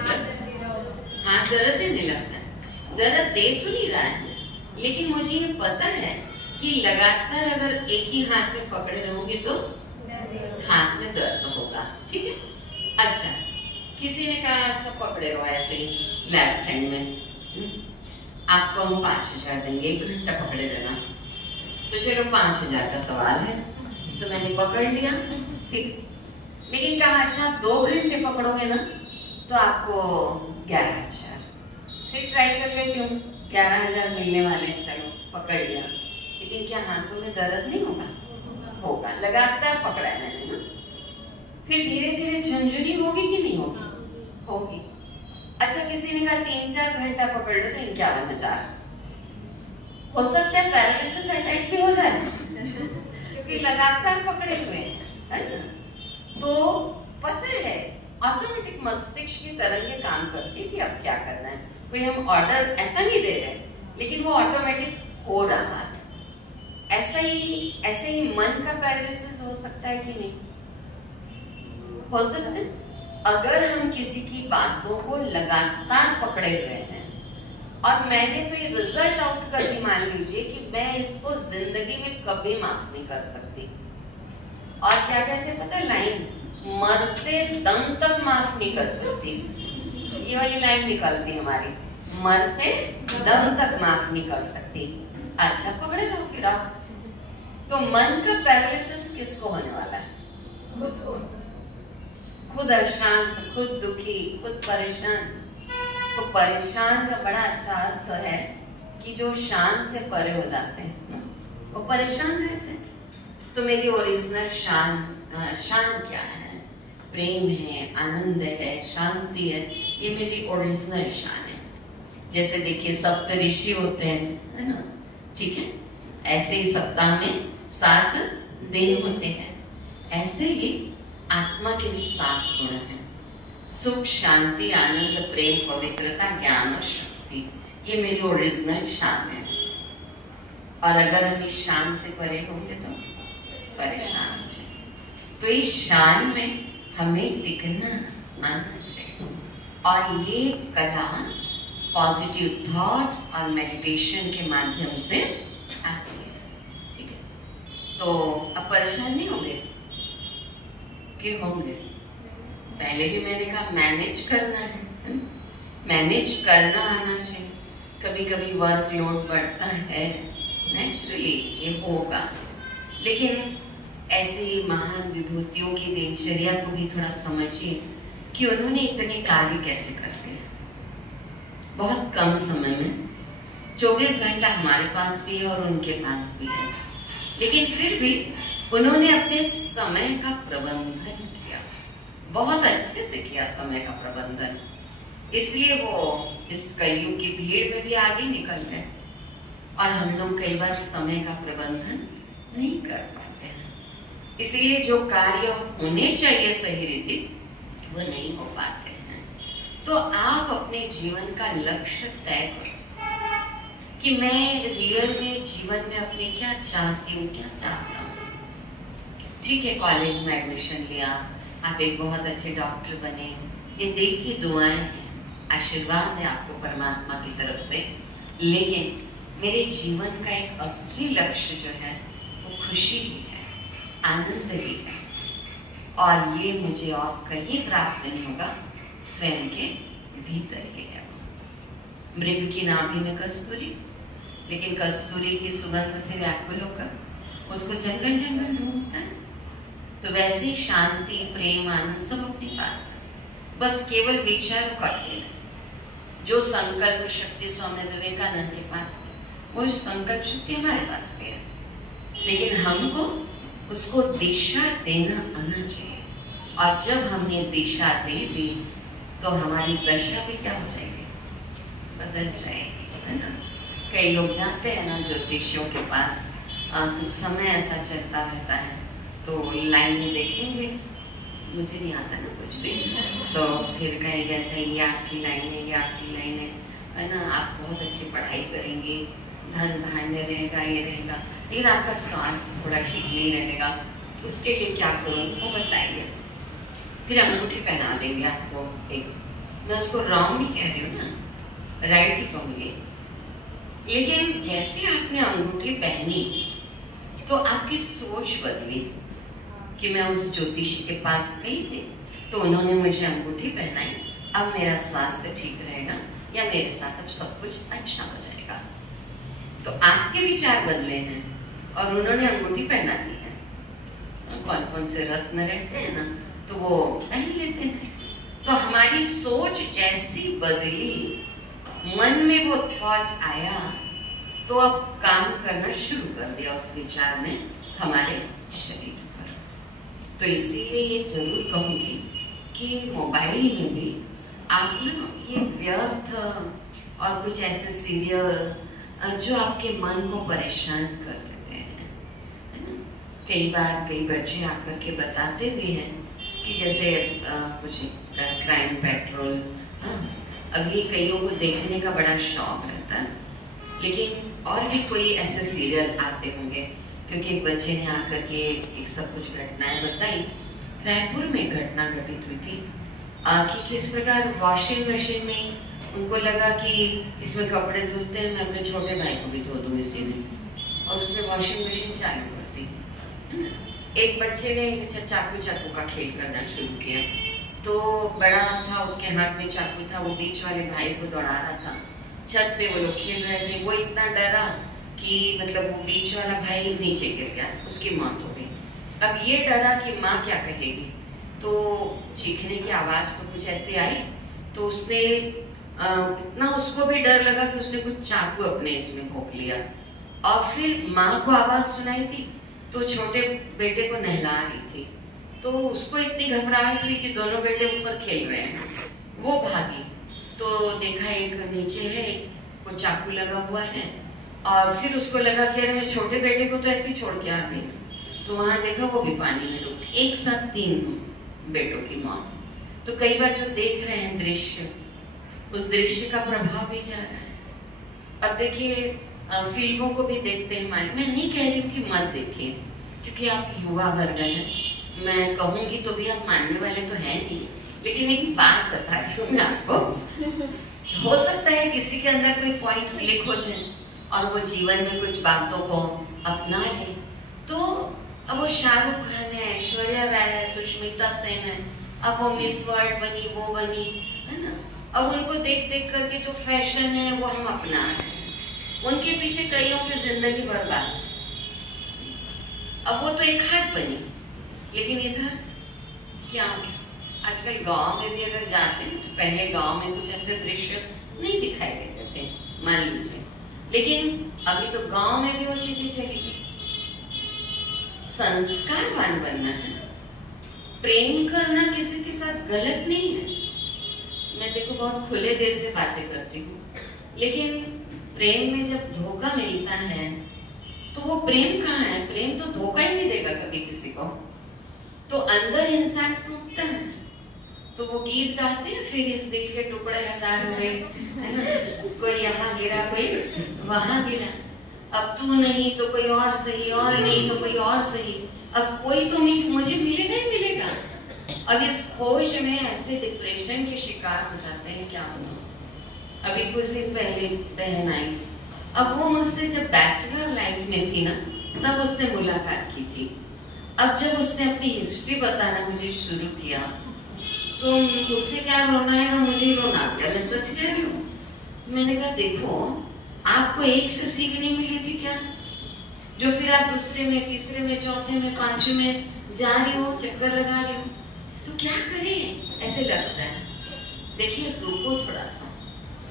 हाँ, दर्द देने लगता है। दर्द दे तो नहीं रहा है, लेकिन मुझे ये पता है कि लगातार अगर एक ही हाथ में पकड़े रहोगे तो हाथ में दर्द होगा। ठीक है, अच्छा, किसी ने कहा अच्छा पकड़े रहो ऐसे ही लेफ्ट हैंड में, आपको हम 5000 देंगे, 1 घंटा पकड़े रहना। तो चलो 5000 का सवाल है, तो मैंने पकड़ लिया, ठीक। लेकिन कहा अच्छा 2 घंटे पकड़ोगे ना तो आपको 11000। फिर ट्राई कर लेती हूँ, 11000 मिलने वाले, चलो पकड़ लिया। लेकिन क्या हाथों में दर्द नहीं होगा? होगा, लगातार पकड़ा है मैंने ना। फिर धीरे धीरे झंझनी होगी कि नहीं होगी? होगी। अच्छा, किसी ने कहा 3-4 घंटा पकड़ लो तो 51,000। हो सकता है पैरालिसिस अटैक भी हो जाए क्योंकि लगातार पकड़े हुए हैं ना। तो पता है ऑटोमेटिक मस्तिष्क की तरंगें काम करती है कि अब क्या करना है। कोई हम ऑर्डर ऐसा नहीं दे रहे, लेकिन वो ऑटोमेटिक हो रहा है। ऐसे ही मन का पैरालिसिस हो सकता है कि नहीं? हो सकता है। अगर हम किसी की बातों को लगातार पकड़े हुए हैं और मैंने तो ये रिजल्ट आउट कर दी, मान लीजिए कि मैं इसको जिंदगी में कभी माफ नहीं कर सकती, और क्या कहते हैं पता है लाइन, मरते दम तक माफ नहीं कर सकती। ये वाली लाइन निकलती हमारी, मरते दम तक माफ नहीं कर सकती। अच्छा, पकड़े रहो फिर आप। तो मन का पैरालिसिस किसको होने वाला है? खुद को। खुद अशांत, खुद दुखी, खुद परेशान। तो परेशान का बड़ा अच्छा अर्थ है कि जो शान से परे हो जाते हैं वो परेशान रहते हैं। तो मेरी ओरिजिनल शान क्या है? प्रेम है, आनंद है, शांति है, ये मेरी ओरिजिनल शान है। जैसे देखिए सप्तऋषि होते हैं, है ना, ठीक है, ऐसे ही सप्ताह में 7 दिन होते हैं। ऐसे ही आत्मा के भी 7 गुण हैं, सुख, शांति, आनंद, प्रेम, पवित्रता, ज्ञान और शक्ति। ये मेरी ओरिजिनल शान है। और अगर हम इस शान से परे होंगे तो परेशान हो जाएंगे। तो इस शान में हमें टिकना आना चाहिए, और ये कला पॉजिटिव थॉट और मेडिटेशन के माध्यम से आती है। ठीक है, तो अब परेशान नहीं होंगे कि होंगे? पहले भी मैंने कहा मैनेज करना है, मैनेज करना आना चाहिए। कभी कभी वर्कलोड बढ़ता है, नेचुरली ये होगा, लेकिन ऐसी महान विभूतियों की दिनचर्या को भी थोड़ा समझिए कि उन्होंने इतने कार्य कैसे करते हैं बहुत कम समय में। 24 घंटा हमारे पास भी है और उनके पास भी है, लेकिन फिर भी उन्होंने अपने समय का प्रबंधन किया, बहुत अच्छे से किया समय का प्रबंधन। इसलिए वो इस कलयुग की भीड़ में भी आगे निकल गए। और हम लोग कई बार समय का प्रबंधन नहीं कर पाते हैं, इसलिए जो कार्य होने चाहिए सही रीति वो नहीं हो पाते हैं। तो आप अपने जीवन का लक्ष्य तय करो कि मैं रियल में जीवन में अपने क्या चाहती हूँ, क्या चाहता हूँ। ठीक है, कॉलेज में एडमिशन लिया, आप एक बहुत अच्छे डॉक्टर बने, ये दिल की दुआएं हैं, आशीर्वाद है आपको परमात्मा की तरफ से, लेकिन मेरे जीवन का एक असली लक्ष्य जो है वो खुशी ही है, आनंद ही है, और ये मुझे और कहीं प्राप्त नहीं होगा, स्वयं के भीतर ही है। मृग की नाभि में कस्तूरी, लेकिन कस्तूरी की सुगंध से व्याकुल होकर उसको जंगल जंगल ढूंढता है। तो वैसे ही शांति, प्रेम, आनंद सब अपने पास है, बस केवल विचार कठिन है। जो संकल्प शक्ति स्वामी विवेकानंद के पास है, वो संकल्प शक्ति हमारे पास भी है, लेकिन हमको उसको दिशा देना आना चाहिए। और जब हमने दिशा दे दी तो हमारी दशा भी क्या हो जाएगी, बदल जाएगी, है ना। कई लोग जाते हैं ना ज्योतिषियों के पास, कुछ समय ऐसा चलता रहता है तो लाइन देखेंगे, मुझे नहीं आता ना कुछ भी, तो फिर कहेंगे अच्छा ये आपकी लाइन है, ये आपकी लाइन है ना, आप बहुत अच्छी पढ़ाई करेंगे, धन धान्य रहेगा, ये रहेगा, लेकिन आपका स्वास्थ्य थोड़ा ठीक नहीं रहेगा, उसके लिए क्या करूँ वो बताइए। फिर अंगूठी पहना देंगे आपको एक, मैं उसको रॉन्ग नहीं कह रही हूँ ना, राइट ही कहूँगी, लेकिन जैसे आपने अंगूठी पहनी तो आपकी सोच बदली कि मैं उस ज्योतिषी के पास गई थी तो उन्होंने मुझे अंगूठी पहनाई, अब मेरा स्वास्थ्य ठीक रहेगा या मेरे साथ अब सब कुछ अच्छा हो जाएगा। तो आपके विचार बदले हैं और उन्होंने अंगूठी पहना दी है। कौन कौन से रत्न रहते हैं ना, तो वो पहन लेते हैं। तो हमारी सोच जैसी बदली, मन में वो थॉट आया, तो अब काम करना शुरू कर दिया उस विचार ने हमारे शरीर पर। तो इसीलिए ये जरूर कहूँगी कि मोबाइल में भी आप ना ये व्यर्थ और कुछ ऐसे सीरियल जो आपके मन को परेशान कर देते हैं, है ना। कई बार कई बच्चे आकर के बताते भी हैं कि जैसे कुछ क्राइम पेट्रोल, अभी कईयों को देखने का बड़ा शौक रहता है, लेकिन और भी कोई ऐसे सीरियल आते होंगे, क्योंकि एक बच्चे ने आकर के एक सब कुछ घटनाएं बताई। रायपुर में घटना घटित हुई थी कि किस प्रकार वॉशिंग मशीन में उनको लगा कि इसमें कपड़े धुलते हैं, मैं अपने छोटे भाई को भी धो दूँ इसी में, और उसने वॉशिंग मशीन चालू कर दी। एक बच्चे ने चाकू का खेल करना शुरू किया, तो बड़ा था, उसके हाथ में चाकू था, वो बीच वाले भाई को दौड़ा रहा था। छत पे वो लोग खेल रहे थे, वो इतना डरा कि मतलब वो बीच वाला भाई नीचे गिर गया, उसकी मौत हो गई। अब ये डरा कि माँ क्या कहेगी, तो चीखने की आवाज़ तो कुछ ऐसे आई, तो उसने इतना उसको भी डर लगा कि उसने कुछ चाकू अपने इसमें भोंक लिया, और फिर माँ को आवाज़ सुनाई थी तो छोटे बेटे को नहला रही थी, तो उसको इतनी घबराहट हुई कि दोनों बेटे ऊपर खेल रहे हैं। वो भागी तो देखा एक नीचे है, वो चाकू लगा हुआ है, और फिर उसको लगा कि अरे मैं छोटे बेटे को तो ऐसे ही छोड़ के आ गई, तो वहाँ देखा वो भी पानी में डूब, एक साथ 3 बेटों की मौत। तो कई बार जो देख रहे हैं दृश्य, उस दृश्य का प्रभाव भी जा रहा है। अब देखिए फिल्मों को भी देखते हैं, मैं नहीं कह रही हूँ कि मत देखिए, क्योंकि आप युवा वर्ग हैं, मैं कहूँगी तो भी आप मानने वाले तो हैं नहीं, लेकिन एक बात बता रही हूँ मैं आपको, हो सकता है किसी के अंदर कोई पॉइंट क्लिक हो जाए और वो जीवन में कुछ बातों को अपना ले। तो अब वो शाहरुख खान है, ऐश्वर्या राय है, सुष्मिता सेन है, अब वो मिस वर्ल्ड बनी, वो बनी, है ना, अब उनको देख देख करके जो फैशन है वो हम अपना रहे हैं, उनके पीछे कईयों की जिंदगी बर्बाद। अब वो तो एक हाथ बनी, लेकिन इधर क्या, आजकल गांव में भी अगर जाते हैं तो पहले गांव में कुछ ऐसे दृश्य नहीं दिखाई देते थे, मान लीजिए, लेकिन अभी तो गांव में भी वो चीजें चली गई। संस्कारवान बनना है, प्रेम करना किसी के साथ गलत नहीं है। मैं देखो बहुत खुले दिल से बातें करती हूँ, लेकिन प्रेम में जब धोखा मिलता है तो वो प्रेम कहाँ है? प्रेम तो धोखा ही नहीं देगा कभी किसी को, तो अंदर इंसान टूटता है। तो वो गीत गाते हैं, फिर इस दिल के टुकड़े हजार हुए, है ना, कोई यहाँ गिरा कोई वहां गिरा, अब तू नहीं तो कोई और सही, और नहीं तो कोई और सही, अब कोई तो मुझे मिलेगा ही मिलेगा। अब इस खोज में ऐसे डिप्रेशन के शिकार हो जाते हैं, क्या बताऊं। अभी कुछ दिन पहले बहन आई, अब वो मुझसे जब बैचलर लाइफ में थी ना, तब उसने मुलाकात की थी। अब जब उसने अपनी हिस्ट्री बताना मुझे शुरू किया तो उसे क्या रोना है, मुझे रोना आ गया। मैं सच कह रही हूँ। मैंने कहा देखो, आपको एक से सीख नहीं मिली थी क्या, जो फिर आप दूसरे में, तीसरे में, चौथे में, पांचवें में जा रही हो, चक्कर लगा रही हो, तो क्या करें, ऐसे लगता है। देखिए रुको,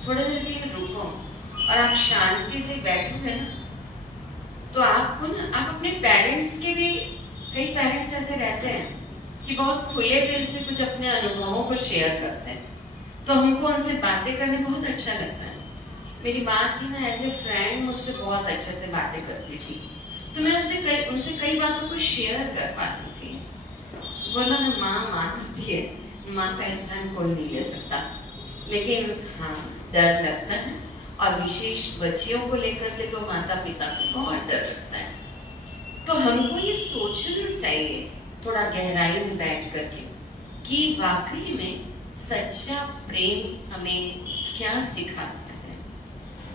थोड़ा देर के लिए रुको, और आप शांति से बैठोगे ना, तो आपको ना, आप अपने पेरेंट्स के भी, कई पेरेंट्स ऐसे रहते हैं कि बहुत खुले दिल से कुछ अपने अनुभवों को शेयर करते हैं, तो हमको उनसे बातें करने बहुत अच्छा लगता है। मेरी माँ थी ना, एज ए फ्रेंड मुझसे बहुत अच्छे से बातें करती थी, तो मैं उनसे कई बातों को शेयर कर पाती थी। बोला ना, माँ होती है, माँ का स्थान कोई नहीं ले सकता, लेकिन हाँ डर लगता है, और विशेष बच्चियों को लेकर के तो माता पिता को बहुत डर लगता है। तो हमको ये सोचना चाहिए थोड़ा गहराई में बैठ करके कि वाकई में सच्चा प्रेम हमें क्या सिखाता है,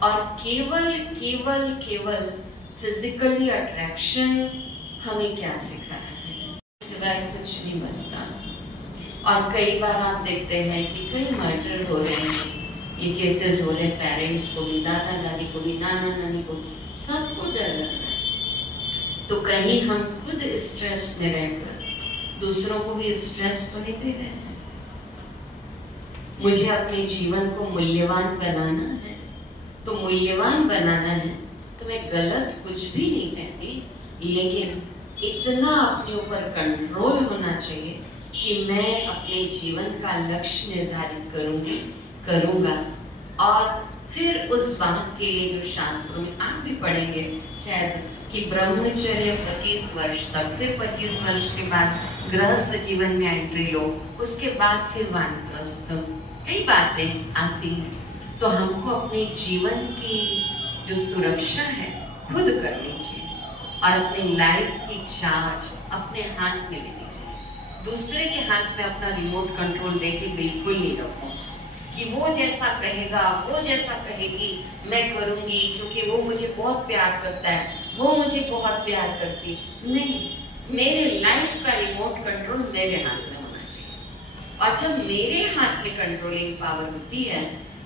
और केवल फिजिकली अट्रैक्शन हमें क्या सिखा रहा है, सिवाय कुछ नहीं बचता। और कई बार आप देखते हैं कि कई मर्डर हो रहे हैं, ये केसेस हो रहे हैं, पेरेंट्स को भी, दादा दादी को भी, नाना नानी को, सबको डर लगता है। तो कहीं हम खुद स्ट्रेस में रहकर दूसरों को भी स्ट्रेस तो नहीं दे रहे हैं। मुझे अपने जीवन को मूल्यवान बनाना है, तो मूल्यवान बनाना है तो मैं गलत कुछ भी नहीं कहती, लेकिन इतना अपने ऊपर कंट्रोल होना चाहिए कि मैं अपने जीवन का लक्ष्य निर्धारित करूंगा, और फिर उस बात के लिए जो शास्त्रों में आप भी पढ़ेंगे शायद, कि ब्रह्मचर्य 25 वर्ष तक, फिर 25 वर्ष के बाद गृहस्थ जीवन में एंट्री लो, उसके बाद फिर वानप्रस्थ, कई बातें आती हैं। तो हमको अपने जीवन की जो सुरक्षा है खुद करनी चाहिए, और अपनी लाइफ की चार्ज अपने हाथ में लेनी चाहिए। दूसरे के हाथ में अपना रिमोट कंट्रोल देके बिल्कुल नहीं रखो कि वो जैसा कहेगा, वो जैसा कहेगी मैं करूंगी, क्योंकि वो मुझे बहुत प्यार करता है, वो मुझे बहुत प्यार करती। नहीं, मेरे लाइफ का रिमोट कंट्रोल मेरे हाथ में होना चाहिए, और जब मेरे हाथ में कंट्रोलिंग पावर होती है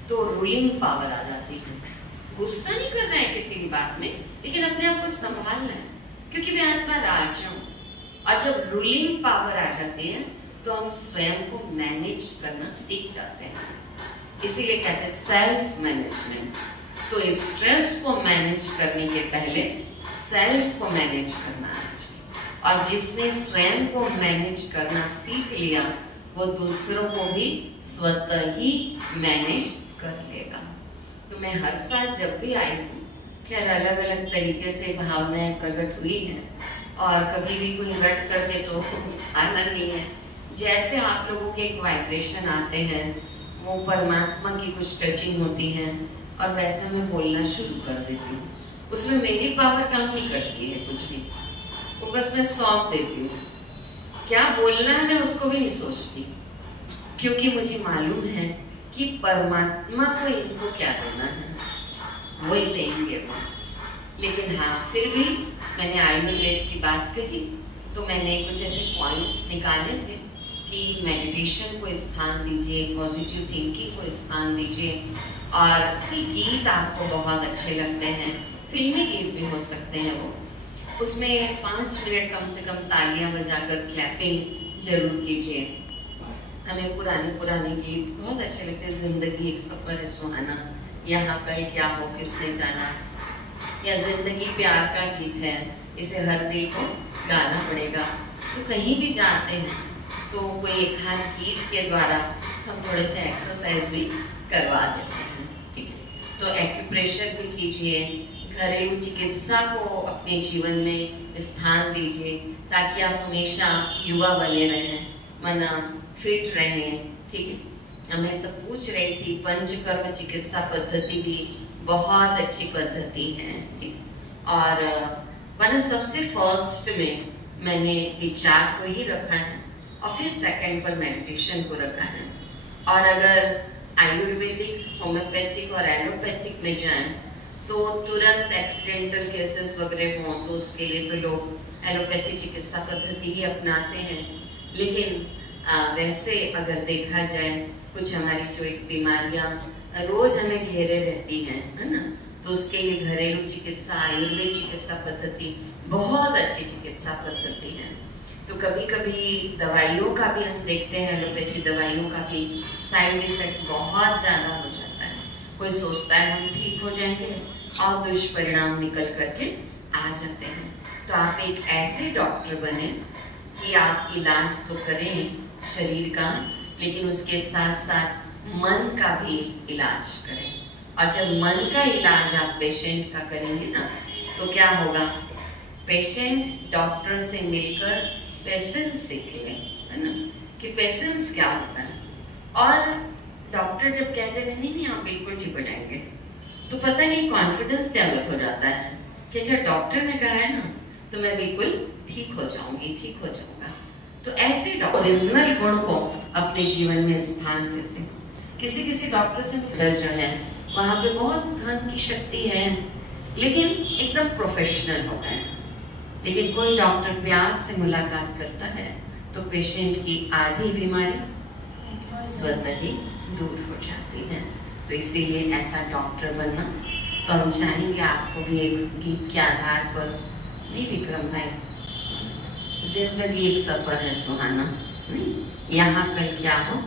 तो रूलिंग पावर आ जाती है। गुस्सा नहीं करना है किसी भी बात में, लेकिन अपने आप को संभालना है, क्योंकि मैं आत्मा राज हूँ। और जब रूलिंग पावर आ जाती है तो हम स्वयं को मैनेज करना सीख जाते हैं। इसीलिए कहते हैं सेल्फ मैनेजमेंट। तो स्ट्रेस को मैनेज करने के पहले सेल्फ को मैनेज करना चाहिए, और जिसने स्वयं को मैनेज करना सीख लिया वो दूसरों को भी स्वतः ही मैनेज कर लेगा। तो मैं हर साल जब भी आई हूँ, खैर अलग अलग तरीके से भावनाएं प्रकट हुई हैं, और कभी भी कोई हर्ट कर दे तो आनंद नहीं है। जैसे आप लोगों के एक वाइब्रेशन आते हैं, वो परमात्मा की कुछ टचिंग होती है, और वैसे मैं बोलना शुरू कर देती हूँ। उसमें मेरी पावर काम नहीं करती है कुछ भी, वो बस मैं सौंप देती हूँ। क्या बोलना है मैं उसको भी नहीं सोचती, क्योंकि मुझे मालूम है कि परमात्मा को इनको क्या देना है, वही देंगे वो। लेकिन हाँ, फिर भी मैंने आयुर्वेद की बात कही, तो मैंने कुछ ऐसे पॉइंट्स निकाले थे कि मेडिटेशन को स्थान दीजिए, पॉजिटिव थिंकिंग को स्थान दीजिए। और गीत आपको बहुत अच्छे लगते हैं, फिल्मी गीत भी हो सकते हैं वो, उसमें 5 मिनट कम से कम तालियां बजाकर क्लैपिंग जरूर कीजिए। हमें पुराने गीत बहुत अच्छे लगते हैं। जिंदगी एक सफर है सुहाना, यहाँ कल क्या हो किसने जाना, या जिंदगी प्यार का गीत है, इसे हर दिल को गाना पड़ेगा। तो कहीं भी जाते हैं तो कोई एक हाथ गीत के द्वारा हम थोड़े से एक्सरसाइज भी करवा देते हैं, ठीक है। तो एक्यूप्रेशर भी कीजिए, घरेलू चिकित्सा को अपने जीवन में स्थान दीजिए ताकि आप हमेशा युवा बने रहें, मना फिट रहें, ठीक है। मैं सब पूछ रही थी, पंचकर्म चिकित्सा पद्धति भी बहुत अच्छी पद्धति है, ठीक। और मैंने सबसे फर्स्ट में मैंने विचार को ही रखा है और फिर सेकंड पर मेडिटेशन को रखा है। और अगर आयुर्वेदिक, होम्योपैथिक और एलोपैथिक में जाएं तो तुरंत एक्सीडेंटल केसेस वगैरह हों तो उसके लिए तो लोग एलोपैथी चिकित्सा पद्धति ही अपनाते हैं। लेकिन वैसे अगर देखा जाए कुछ हमारी जो एक बीमारियां रोज हमें घेरे रहती हैं, है ना, तो उसके लिए घरेलू चिकित्सा, आयुर्वेद चिकित्सा पद्धति बहुत अच्छी चिकित्सा पद्धति है। तो कभी कभी दवाइयों का भी हम देखते हैं, एलोपैथी दवाइयों का भी साइड इफेक्ट बहुत ज्यादा हो जाता है। कोई सोचता है हम ठीक हो जाएंगे और दुष्परिणाम निकल करके आ जाते हैं। तो आप एक ऐसे डॉक्टर बने कि आप इलाज तो करें शरीर का, लेकिन उसके साथ साथ मन का भी इलाज करें। और जब मन का इलाज आप पेशेंट का करेंगे ना, तो क्या होगा, पेशेंट डॉक्टर से मिलकर पेशेंस सीखेंगे, है ना, कि पेशेंस क्या होता है। और डॉक्टर जब कहते हैं नहीं आप बिल्कुल ठीक हो जाएंगे, तो पता नहीं कॉन्फिडेंस डेवलप हो जाता है कि जब डॉक्टर ने कहा है ना तो मैं बिल्कुल ठीक हो जाऊंगी, ठीक हो जाऊंगा। तो ऐसे ओरिजिनल गुण को अपने जीवन में स्थान देते हैं। किसी किसी डॉक्टर से जो है वहाँ पे बहुत धन की शक्ति है, लेकिन एकदम प्रोफेशनल हो गए। लेकिन कोई डॉक्टर प्यार से मुलाकात करता है तो पेशेंट की आधी बीमारी स्वतः ही दूर हो जाती है। तो इसीलिए ऐसा डॉक्टर बनना, तो हम चाहेंगे आपको भी एक गीत के आधार पर, नहीं विक्रम भाई, जिंदगी एक सफर है सुहाना, यहाँ कल क्या हो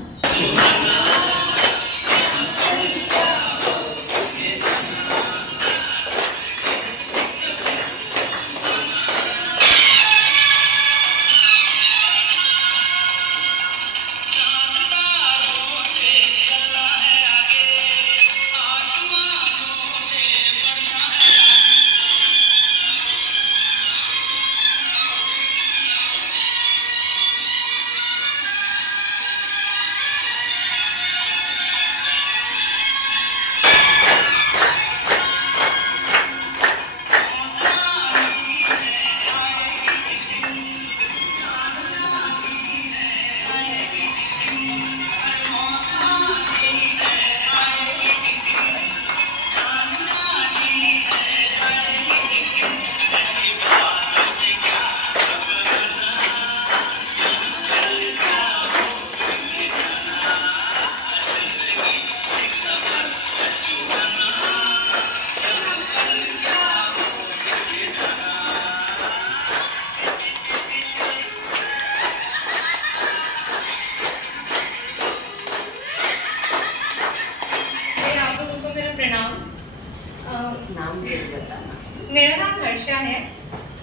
मेरा नाम हर्षा है।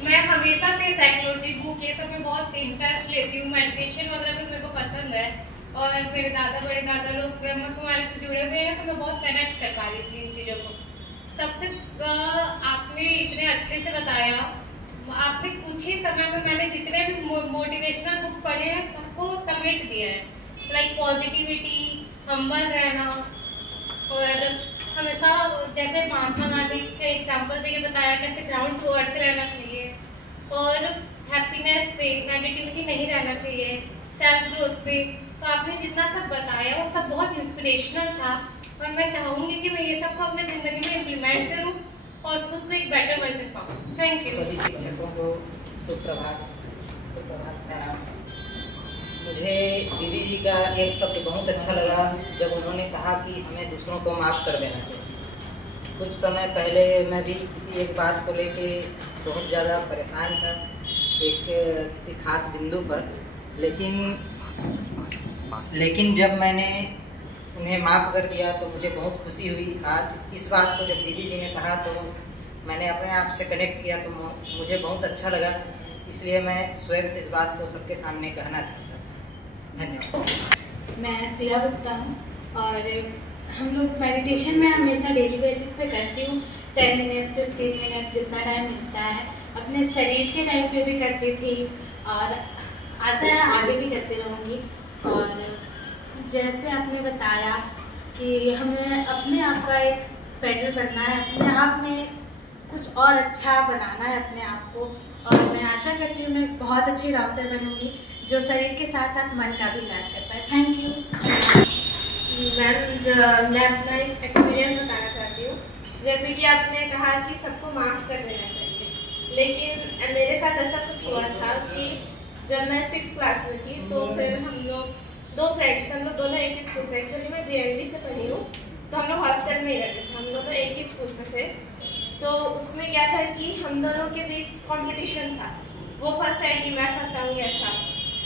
मैं हमेशा से साइकोलॉजी बुक ये सब में बहुत इंटरेस्ट लेती हूँ। मेडिटेशन वगैरह भी मेरे को पसंद है और मेरे दादा बड़े दादा लोग ब्रह्म कुमारी से जुड़े हुए हैं, तो मैं बहुत कनेक्ट कर पा रही थी इन चीज़ों को। सबसे आपने इतने अच्छे से बताया, आपने कुछ ही समय में मैंने जितने भी मोटिवेशनल बुक पढ़े हैं सबको समेट दिया है। लाइक पॉजिटिविटी, हम्बल रहना, और हमेशा जैसे महात्मा गांधी के एग्जाम्पल देके बताया कैसे ग्राउंड टू अर्थ रहना चाहिए, और हैप्पीनेस पे, नेगेटिविटी नहीं रहना चाहिए, सेल्फ ग्रोथ पे। तो आपने जितना सब बताया वो सब बहुत इंस्पिरेशनल था, और मैं चाहूँगी कि मैं ये सब को अपने ज़िंदगी में इम्प्लीमेंट करूँ और खुद को एक बेटर वर्जन पाऊँ। Thank you. सभी शिक्षकों को सुप्रभात। मुझे दीदी जी का एक शब्द बहुत अच्छा लगा जब उन्होंने कहा कि हमें दूसरों को माफ़ कर देना चाहिए। कुछ समय पहले मैं भी किसी एक बात को लेके बहुत ज़्यादा परेशान था एक किसी खास बिंदु पर, लेकिन जब मैंने उन्हें माफ़ कर दिया तो मुझे बहुत खुशी हुई। आज इस बात को जब दीदी जी ने कहा तो मैंने अपने आप से कनेक्ट किया तो मुझे बहुत अच्छा लगा, इसलिए मैं स्वयं से इस बात को सबके सामने कहना चाहता हूँ। धन्यवाद। मैं सिया गुप्ता हूँ और हम लोग मेडिटेशन में हमेशा डेली बेसिस पे करती हूँ 10 मिनट 15 मिनट जितना टाइम मिलता है। अपने स्टडीज़ के टाइम पे भी करती थी और आशा है आगे भी करती रहूँगी। और जैसे आपने बताया कि हमें अपने आप का एक बेटर बनना है, अपने आप में कुछ और अच्छा बनाना है अपने आप को, और मैं आशा करती हूँ मैं बहुत अच्छी डॉक्टर बनूँगी जो शरीर के साथ साथ मन का भी इलाज करता है। Thank you ma'am. मैं अपना एक एक्सपीरियंस बताना चाहती हूँ। जैसे कि आपने कहा कि सबको माफ़ कर देना चाहिए, लेकिन मेरे साथ ऐसा कुछ हुआ था कि जब मैं 6th क्लास में थी तो फिर हम लोग 2 फ्रेंड्स, हम लोग दोनों एक ही स्कूल से, एक्चुअली मैं JNV से पढ़ी हूँ तो हम लोग हॉस्टल में ही रहते थे, हम दोनों एक ही स्कूल से थे। तो उसमें क्या था कि हम दोनों के बीच कंपटीशन था, वो फर्स्ट आएगी मैं फर्स्ट आऊँगी ऐसा।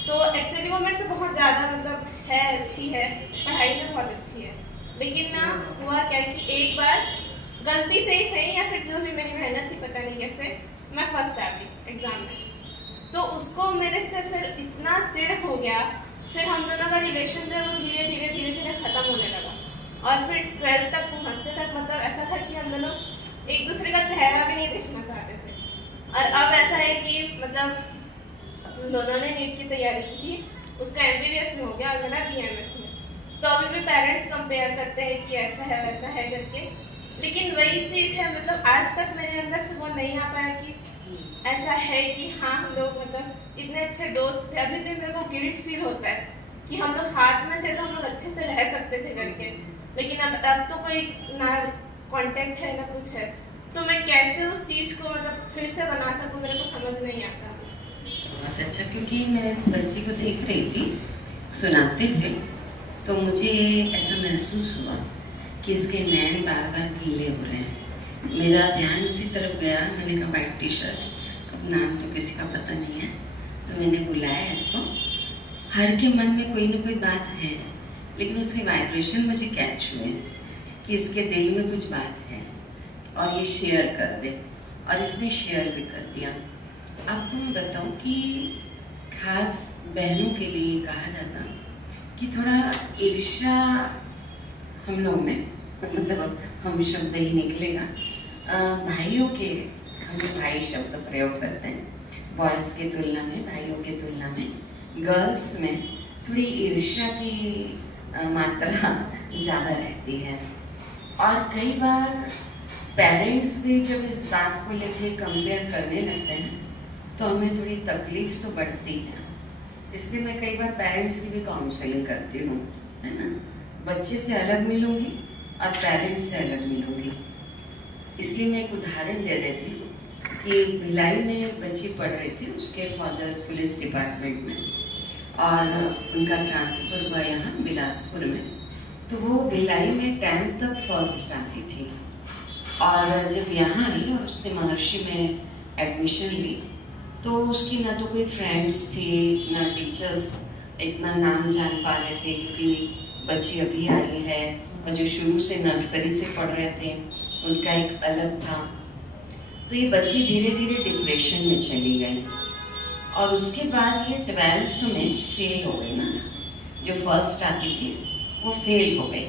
तो एक्चुअली वो मेरे से बहुत ज़्यादा मतलब है अच्छी है, पढ़ाई में बहुत अच्छी है, लेकिन ना हुआ क्या कि एक बार गलती से ही सही या फिर जो भी मेरी मेहनत थी पता नहीं कैसे मैं फर्स्ट आ गई एग्ज़ाम में। तो उसको मेरे से फिर इतना चिढ़ हो गया, फिर हम दोनों का रिलेशन जो है वो धीरे धीरे ख़त्म होने लगा। और फिर 12th तक पहुँचते तक मतलब ऐसा था कि हम दोनों एक दूसरे का चेहरा भी नहीं देखना चाहते थे। और अब ऐसा है कि मतलब दोनों ने नीट की तैयारी की थी, उसका MBBS में हो गया और मेरा BMS में। तो अभी भी पेरेंट्स कंपेयर करते हैं कि ऐसा है वैसा है करके, लेकिन वही चीज़ है मतलब आज तक मेरे अंदर से वो नहीं आ पाया कि ऐसा है कि हाँ हम लोग मतलब इतने अच्छे दोस्त थे। अभी भी मेरे को गिल्ट फील होता है कि हम लोग साथ में थे तो हम लोग अच्छे से रह सकते थे करके, लेकिन अब तो कोई ना कांटेक्ट है ना कुछ है, तो मैं कैसे उस चीज़ को मतलब फिर से बना सकूं मेरे को समझ नहीं आता। बहुत अच्छा, क्योंकि मैं इस बच्ची को देख रही थी सुनाते हुए तो मुझे ऐसा महसूस हुआ कि इसके नैन बार बार गीले हो रहे हैं। मेरा ध्यान उसी तरफ गया, मैंने कहा वाइट टी-शर्ट, अब नाम तो किसी का पता नहीं है, तो मैंने बुलाया इसको। हर के मन में कोई ना कोई बात है, लेकिन उसके वाइब्रेशन मुझे कैच हुए कि इसके दिल में कुछ बात है और ये शेयर कर दे, और इसने शेयर भी कर दिया। आपको मैं बताऊं कि खास बहनों के लिए कहा जाता कि थोड़ा ईर्ष्या हम लोग में मतलब हम शब्द ही निकलेगा, भाइयों के हम भाई शब्द प्रयोग करते हैं, बॉयज़ के तुलना में, भाइयों के तुलना में गर्ल्स में थोड़ी ईर्ष्या की मात्रा ज़्यादा रहती है। और कई बार पेरेंट्स भी जब इस बात को लेके कंपेयर करने लगते हैं तो हमें थोड़ी तकलीफ तो बढ़ती है। इसलिए मैं कई बार पेरेंट्स की भी काउंसलिंग करती हूँ, है ना, बच्चे से अलग मिलूँगी और पेरेंट्स से अलग मिलूँगी। इसलिए मैं एक उदाहरण दे देती हूँ कि भिलाई में एक बच्ची पढ़ रही थी, उसके फादर पुलिस डिपार्टमेंट में और उनका ट्रांसफ़र हुआ यहाँ बिलासपुर में। तो वो भिलाई में 10th तक फर्स्ट आती थी और जब यहाँ आई और उसने महर्षि में एडमिशन ली तो उसकी ना तो कोई फ्रेंड्स थी ना टीचर्स इतना नाम जान पा रहे थे, क्योंकि बच्ची अभी आई है और जो शुरू से नर्सरी से पढ़ रहे थे उनका एक अलग था। तो ये बच्ची धीरे धीरे डिप्रेशन में चली गई और उसके बाद ये 12th में फेल हो गई ना, जो फर्स्ट आती थी वो फेल हो गई।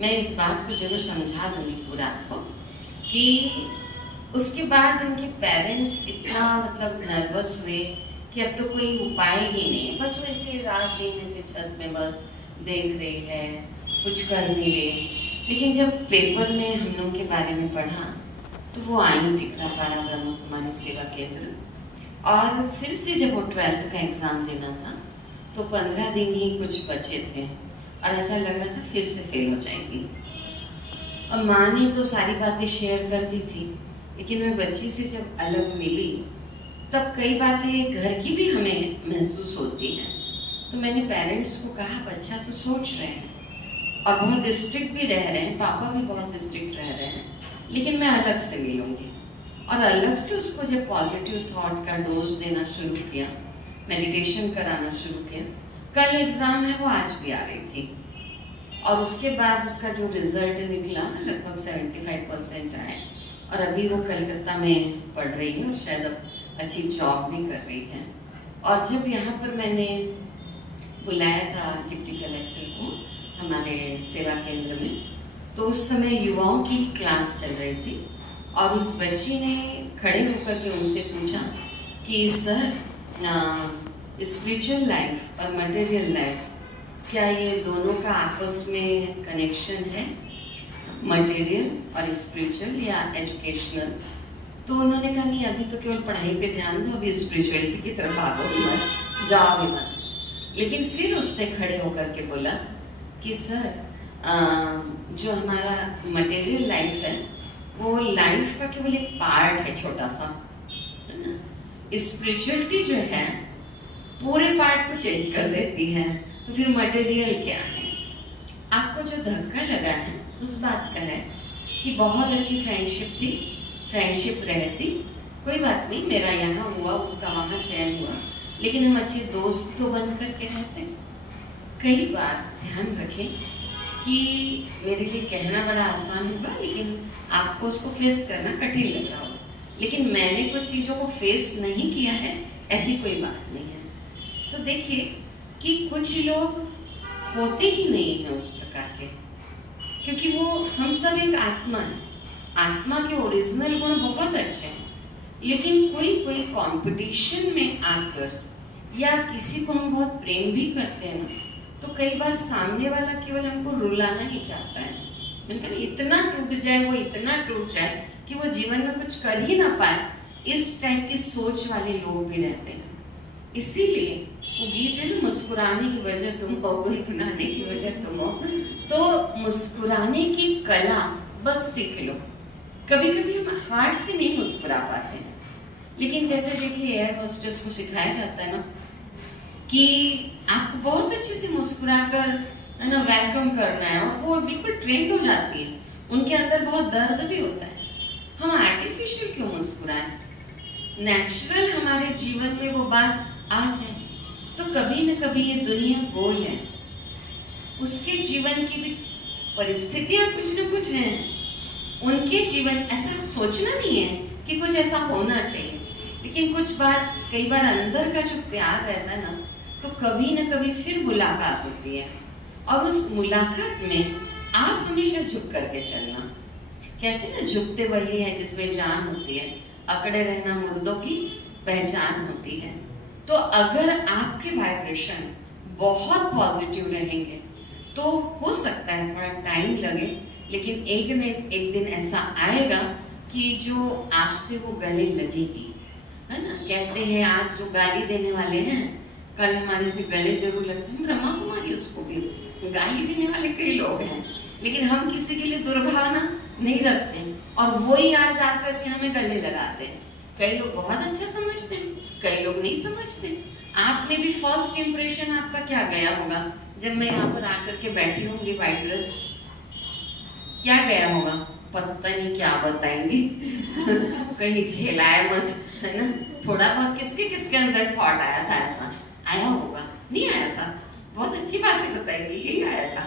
मैं इस बात को जरूर समझा दूँगी पूरा आपको कि उसके बाद उनके पेरेंट्स इतना मतलब नर्वस हुए कि अब तो कोई उपाय ही नहीं, बस वो ऐसे रात दिन ऐसे छत में बस देख रही है, कुछ कर नहीं रही। लेकिन जब पेपर में हम लोग के बारे में पढ़ा तो वो आई टिकरापारा ब्रह्म कुमारी सेवा केंद्र, और फिर से जब वो 12th का एग्ज़ाम देना था तो 15 दिन ही कुछ बचे थे और ऐसा लग रहा था फिर से फेल हो जाएंगी। और माँ ने तो सारी बातें शेयर कर दी थी, लेकिन मैं बच्ची से जब अलग मिली तब कई बातें घर की भी हमें महसूस होती हैं। तो मैंने पेरेंट्स को कहा बच्चा तो सोच रहे हैं और बहुत स्ट्रिक्ट भी रह रहे हैं, पापा भी बहुत स्ट्रिक्ट रह रहे हैं, लेकिन मैं अलग से मिलूंगी। और अलग से उसको जब पॉजिटिव थॉट का डोज देना शुरू किया, मेडिटेशन कराना शुरू किया। कल एग्ज़ाम है, वो आज भी आ रही थी, और उसके बाद उसका जो रिजल्ट निकला लगभग 75% आए, और अभी वो कलकत्ता में पढ़ रही है और शायद अब अच्छी जॉब भी कर रही है। और जब यहाँ पर मैंने बुलाया था डिप्टी कलेक्टर को हमारे सेवा केंद्र में, तो उस समय युवाओं की क्लास चल रही थी, और उस बच्ची ने खड़े होकर के उनसे पूछा कि सर, स्पिरिचुअल लाइफ और मटेरियल लाइफ, क्या ये दोनों का आपस में कनेक्शन है, मटेरियल और स्पिरिचुअल या एजुकेशनल? तो उन्होंने कहा नहीं, अभी तो केवल पढ़ाई पे ध्यान दो, अभी स्पिरिचुअलिटी की तरफ भागो मत, जाओ भी मत। लेकिन फिर उसने खड़े होकर के बोला कि सर, जो हमारा मटेरियल लाइफ है वो लाइफ का केवल एक पार्ट है, छोटा सा, है ना। स्पिरिचुअलिटी जो है पूरे पार्ट को चेंज कर देती है, तो फिर मटेरियल क्या है? आपको जो धक्का लगा है उस बात का है कि बहुत अच्छी फ्रेंडशिप थी, फ्रेंडशिप रहती, कोई बात नहीं, मेरा यहाँ हुआ, उसका वहाँ चयन हुआ, लेकिन हम अच्छे दोस्त तो बन करके रहते। कई बार ध्यान रखें कि मेरे लिए कहना बड़ा आसान होगा, लेकिन आपको उसको फेस करना कठिन लग रहा होगा, लेकिन मैंने कुछ चीज़ों को फेस नहीं किया है, ऐसी कोई बात नहीं है। तो देखिए कि कुछ लोग होते ही नहीं हैं उस प्रकार के, क्योंकि वो, हम सब एक आत्मा है, आत्मा के ओरिजिनल गुण बहुत अच्छे हैं, लेकिन कोई कोई कंपटीशन में आकर, या किसी को हम बहुत प्रेम भी करते हैं ना, तो कई बार सामने वाला केवल हमको रुलाना ही चाहता है, मतलब इतना टूट जाए, वो इतना टूट जाए कि वो जीवन में कुछ कर ही ना पाए, इस टाइप की सोच वाले लोग भी रहते हैं। इसीलिए वो गीत है ना, मुस्कुराने की वजह तुम हो, गुनगुनाने की वजह तुम हो, तो मुस्कुराने की कला बस सीख लो। कभी कभी हम हार्ट से नहीं मुस्कुरा पाते हैं, लेकिन जैसे देखिए एयर होस्टेस को सिखाया जाता है ना कि आपको बहुत अच्छे से मुस्कुरा कर, है ना, वेलकम करना है, और वो बिल्कुल ट्रेंड हो जाती है, उनके अंदर बहुत दर्द भी होता है। हम आर्टिफिशियल क्यों मुस्कुराएं? नेचुरल हमारे जीवन में वो बात आ जाए, तो कभी न कभी ये दुनिया गोल है, उसके जीवन की भी परिस्थितियां कुछ न कुछ हैं, उनके जीवन, ऐसा सोचना नहीं है कि कुछ ऐसा होना चाहिए, लेकिन कुछ बार, कई बार अंदर का जो प्यार रहता है ना, तो कभी न कभी फिर मुलाकात होती है, और उस मुलाकात में आप हमेशा झुक करके चलना। कहते हैं ना, झुकते वही है जिसमें जान होती है, अकड़े रहना मुर्दों की पहचान होती है। तो अगर आपके वाइब्रेशन बहुत पॉजिटिव रहेंगे, तो हो सकता है थोड़ा टाइम लगे, लेकिन एक न एक दिन ऐसा आएगा कि जो आपसे वो गले लगेगी, है ना। कहते हैं आज जो गाली देने वाले हैं, कल हमारे से गले जरूर लगते हैं। ब्रह्मा कुमारी उसको भी गाली देने वाले कई लोग हैं, लेकिन हम किसी के लिए दुर्भावना नहीं रखते, और वही आज आकर के हमें गले लगाते हैं। कई लोग बहुत अच्छा समझते हैं, कई लोग नहीं समझते। आपने भी फर्स्ट इम्प्रेशन आपका क्या गया होगा जब मैं यहाँ पर आकर के बैठी होंगी व्हाइट ड्रेस, क्या गया होगा? पता नहीं क्या बताएंगे कहीं झेलाए मत, है ना। थोड़ा बहुत किसके किसके अंदर थॉट आया था, ऐसा आया होगा? नहीं आया था? बहुत अच्छी बातें बताएंगे, यही आया था।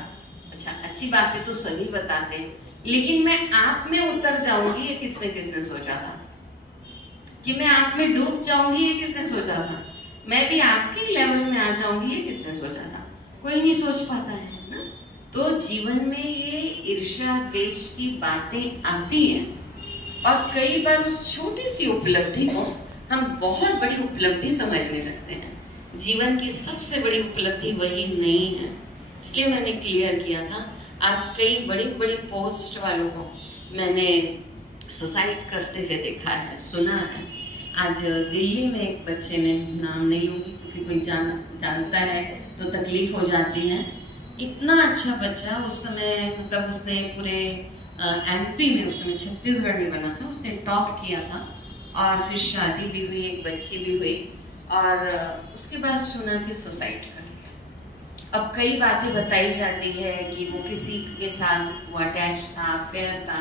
अच्छा, अच्छी बातें तो सभी बताते हैं, लेकिन मैं आप में उतर जाऊंगी ये किसने किसने सोचा था? कि मैं आप में डूब जाऊंगी ये किसने सोचा था? मैं भी आपके लेवल में आ जाऊंगी ये किसने सोचा था? कोई नहीं सोच पाता है ना। तो जीवन में ये ईर्ष्या द्वेष की बातें आती हैं, और कई बार उस छोटी सी उपलब्धि को हम बहुत बड़ी उपलब्धि समझने लगते हैं। जीवन की सबसे बड़ी उपलब्धि वही नहीं है, इसलिए मैंने क्लियर किया था। आज कई बड़ी बड़ी पोस्ट वालों को मैंने सुसाइड करते हुए देखा है, सुना है। आज दिल्ली में एक बच्चे ने, नाम नहीं लूँगी क्योंकि कोई जानता है तो तकलीफ हो जाती है, इतना अच्छा बच्चा, उस समय मतलब उसने पूरे एमपी में, उस समय छत्तीसगढ़ में बना था, उसने टॉप किया था, और फिर शादी भी हुई, एक बच्ची भी हुई, और उसके बाद सुना कि सुसाइड कर लिया। अब कई बातें बताई जाती है कि वो किसी के साथ वो अटैच था, अफेयर था,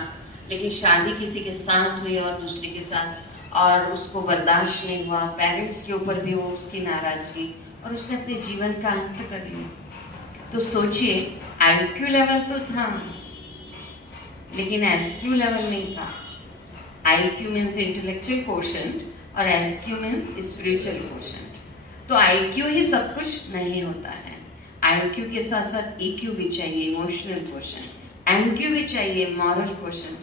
लेकिन शादी किसी के साथ हुई और दूसरे के साथ, और उसको बर्दाश्त नहीं हुआ, पेरेंट्स के ऊपर भी वो उसकी नाराजगी, और उसने अपने जीवन का अंत कर लिया। तो सोचिए, IQ लेवल तो था लेकिन SQ लेवल नहीं था। IQ मीन्स इंटेलेक्चुअल कोशेंट और SQ मीन्स स्पिरिचुअल कोशेंट। तो IQ ही सब कुछ नहीं होता है। IQ के साथ साथ EQ भी चाहिए, इमोशनल कोशेंट, MQ भी चाहिए, मॉरल कोशेंट,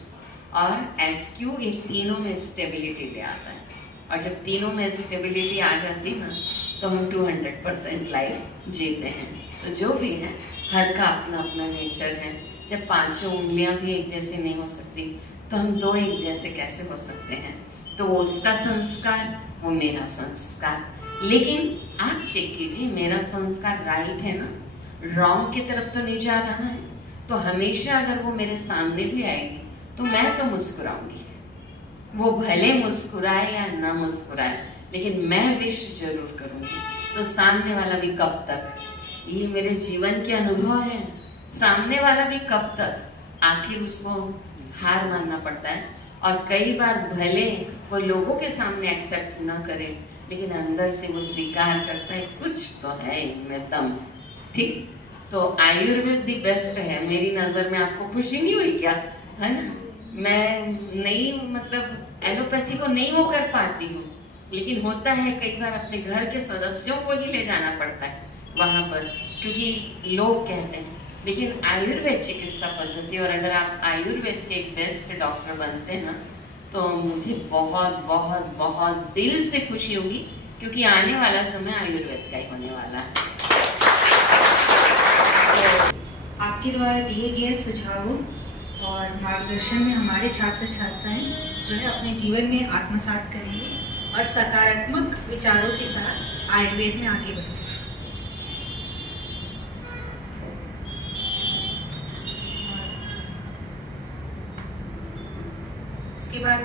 और SQ, ये तीनों में स्टेबिलिटी ले आता है। और जब तीनों में स्टेबिलिटी आ जाती ना, तो हम 200% लाइफ जीते हैं। तो जो भी है, हर का अपना अपना नेचर है। जब पांचों उंगलियां भी एक जैसी नहीं हो सकती, तो हम दो एक जैसे कैसे हो सकते हैं? तो वो उसका संस्कार, वो मेरा संस्कार। लेकिन आप चेक कीजिए, मेरा संस्कार राइट है ना, रॉन्ग की तरफ तो नहीं जा रहा है। तो हमेशा अगर वो मेरे सामने भी आएगी तो मैं तो मुस्कुराऊंगी। वो भले मुस्कुराए या ना मुस्कुराए, लेकिन मैं विश जरूर करूंगी। तो सामने वाला भी कब तक, ये मेरे जीवन के अनुभव है, सामने वाला भी कब तक, आखिर उसको हार मानना पड़ता है। और कई बार भले वो लोगों के सामने एक्सेप्ट ना करे, लेकिन अंदर से वो स्वीकार करता है, कुछ तो है इनमें दम। ठीक, तो आयुर्वेद दी बेस्ट है मेरी नज़र में। आपको खुशी नहीं हुई क्या? है ना, मैं नहीं, मतलब एलोपैथी को नहीं वो कर पाती हूँ, लेकिन होता है कई बार अपने घर के सदस्यों को ही ले जाना पड़ता है वहाँ पर, क्योंकि लोग कहते हैं। लेकिन आयुर्वेद चिकित्सा पद्धति, और अगर आप आयुर्वेद के एक बेस्ट डॉक्टर बनते हैं ना, तो मुझे बहुत बहुत बहुत दिल से खुशी होगी, क्योंकि आने वाला समय आयुर्वेद का ही होने वाला है। तो आपके द्वारा दिए गए सुझावों और मार्गदर्शन में हमारे छात्र छात्राएं जो है अपने जीवन में आत्मसात करेंगे और सकारात्मक विचारों के साथ आयुर्वेद में आगे बढ़ेंगे। उसके बाद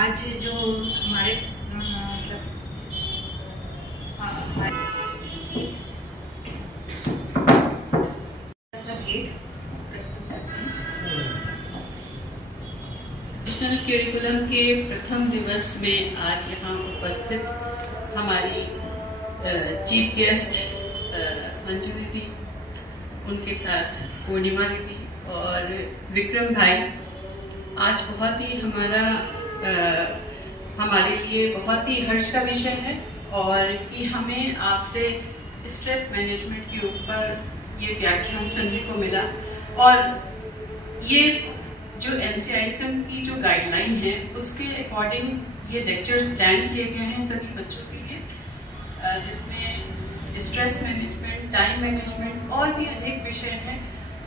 आज जो हमारे नेशनल करिकुलम के प्रथम दिवस में आज यहाँ उपस्थित हमारी चीफ गेस्ट मंजू दीदी, उनके साथ पूर्णिमा दीदी और विक्रम भाई, आज बहुत ही हमारे लिए बहुत ही हर्ष का विषय है, और कि हमें आपसे स्ट्रेस मैनेजमेंट के ऊपर ये व्याख्यान सुनने को मिला। और ये जो NCISM की जो गाइडलाइन है उसके अकॉर्डिंग ये लेक्चर्स प्लान किए गए हैं सभी बच्चों के लिए, जिसमें स्ट्रेस मैनेजमेंट, टाइम मैनेजमेंट और भी अनेक विषय हैं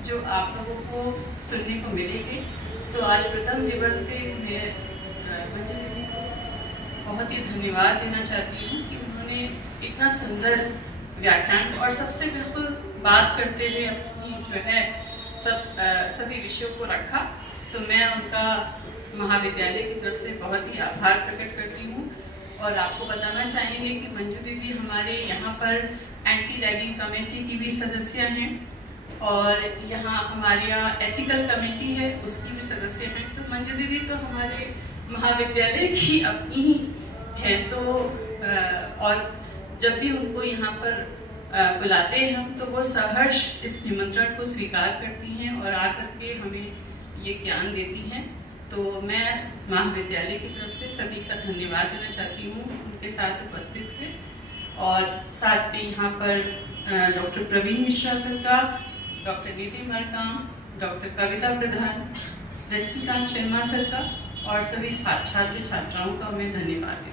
जो आप लोगों को सुनने को मिलेंगे। तो आज प्रथम दिवस पे मैं मंजू दीदी को बहुत ही धन्यवाद देना चाहती हूँ कि उन्होंने इतना सुंदर व्याख्यान और सबसे बिल्कुल बात करते हुए अपनी जो है सभी विषयों को रखा। तो मैं उनका महाविद्यालय की तरफ से बहुत ही आभार प्रकट करती हूँ। और आपको बताना चाहेंगे कि मंजू दीदी हमारे यहाँ पर एंटी रैगिंग कमेटी की भी सदस्य हैं, और यहाँ हमारे यहाँ एथिकल कमेटी है उसकी भी सदस्य हैं। तो मंजू दीदी तो हमारे महाविद्यालय की अपनी ही है। तो और जब भी उनको यहाँ पर बुलाते हैं हम, तो वो सहर्ष इस निमंत्रण को स्वीकार करती हैं और आकर के हमें ये ज्ञान देती हैं। तो मैं महाविद्यालय की तरफ से सभी का धन्यवाद देना चाहती हूँ उनके साथ उपस्थित थे। और साथ में यहाँ पर डॉक्टर प्रवीण मिश्रा सर का, डॉक्टर दीदी मरकाम, डॉक्टर कविता प्रधान, रजनीकांत शर्मा सर का और सभी छात्र छात्राओं का मैं धन्यवाद देती हूँ।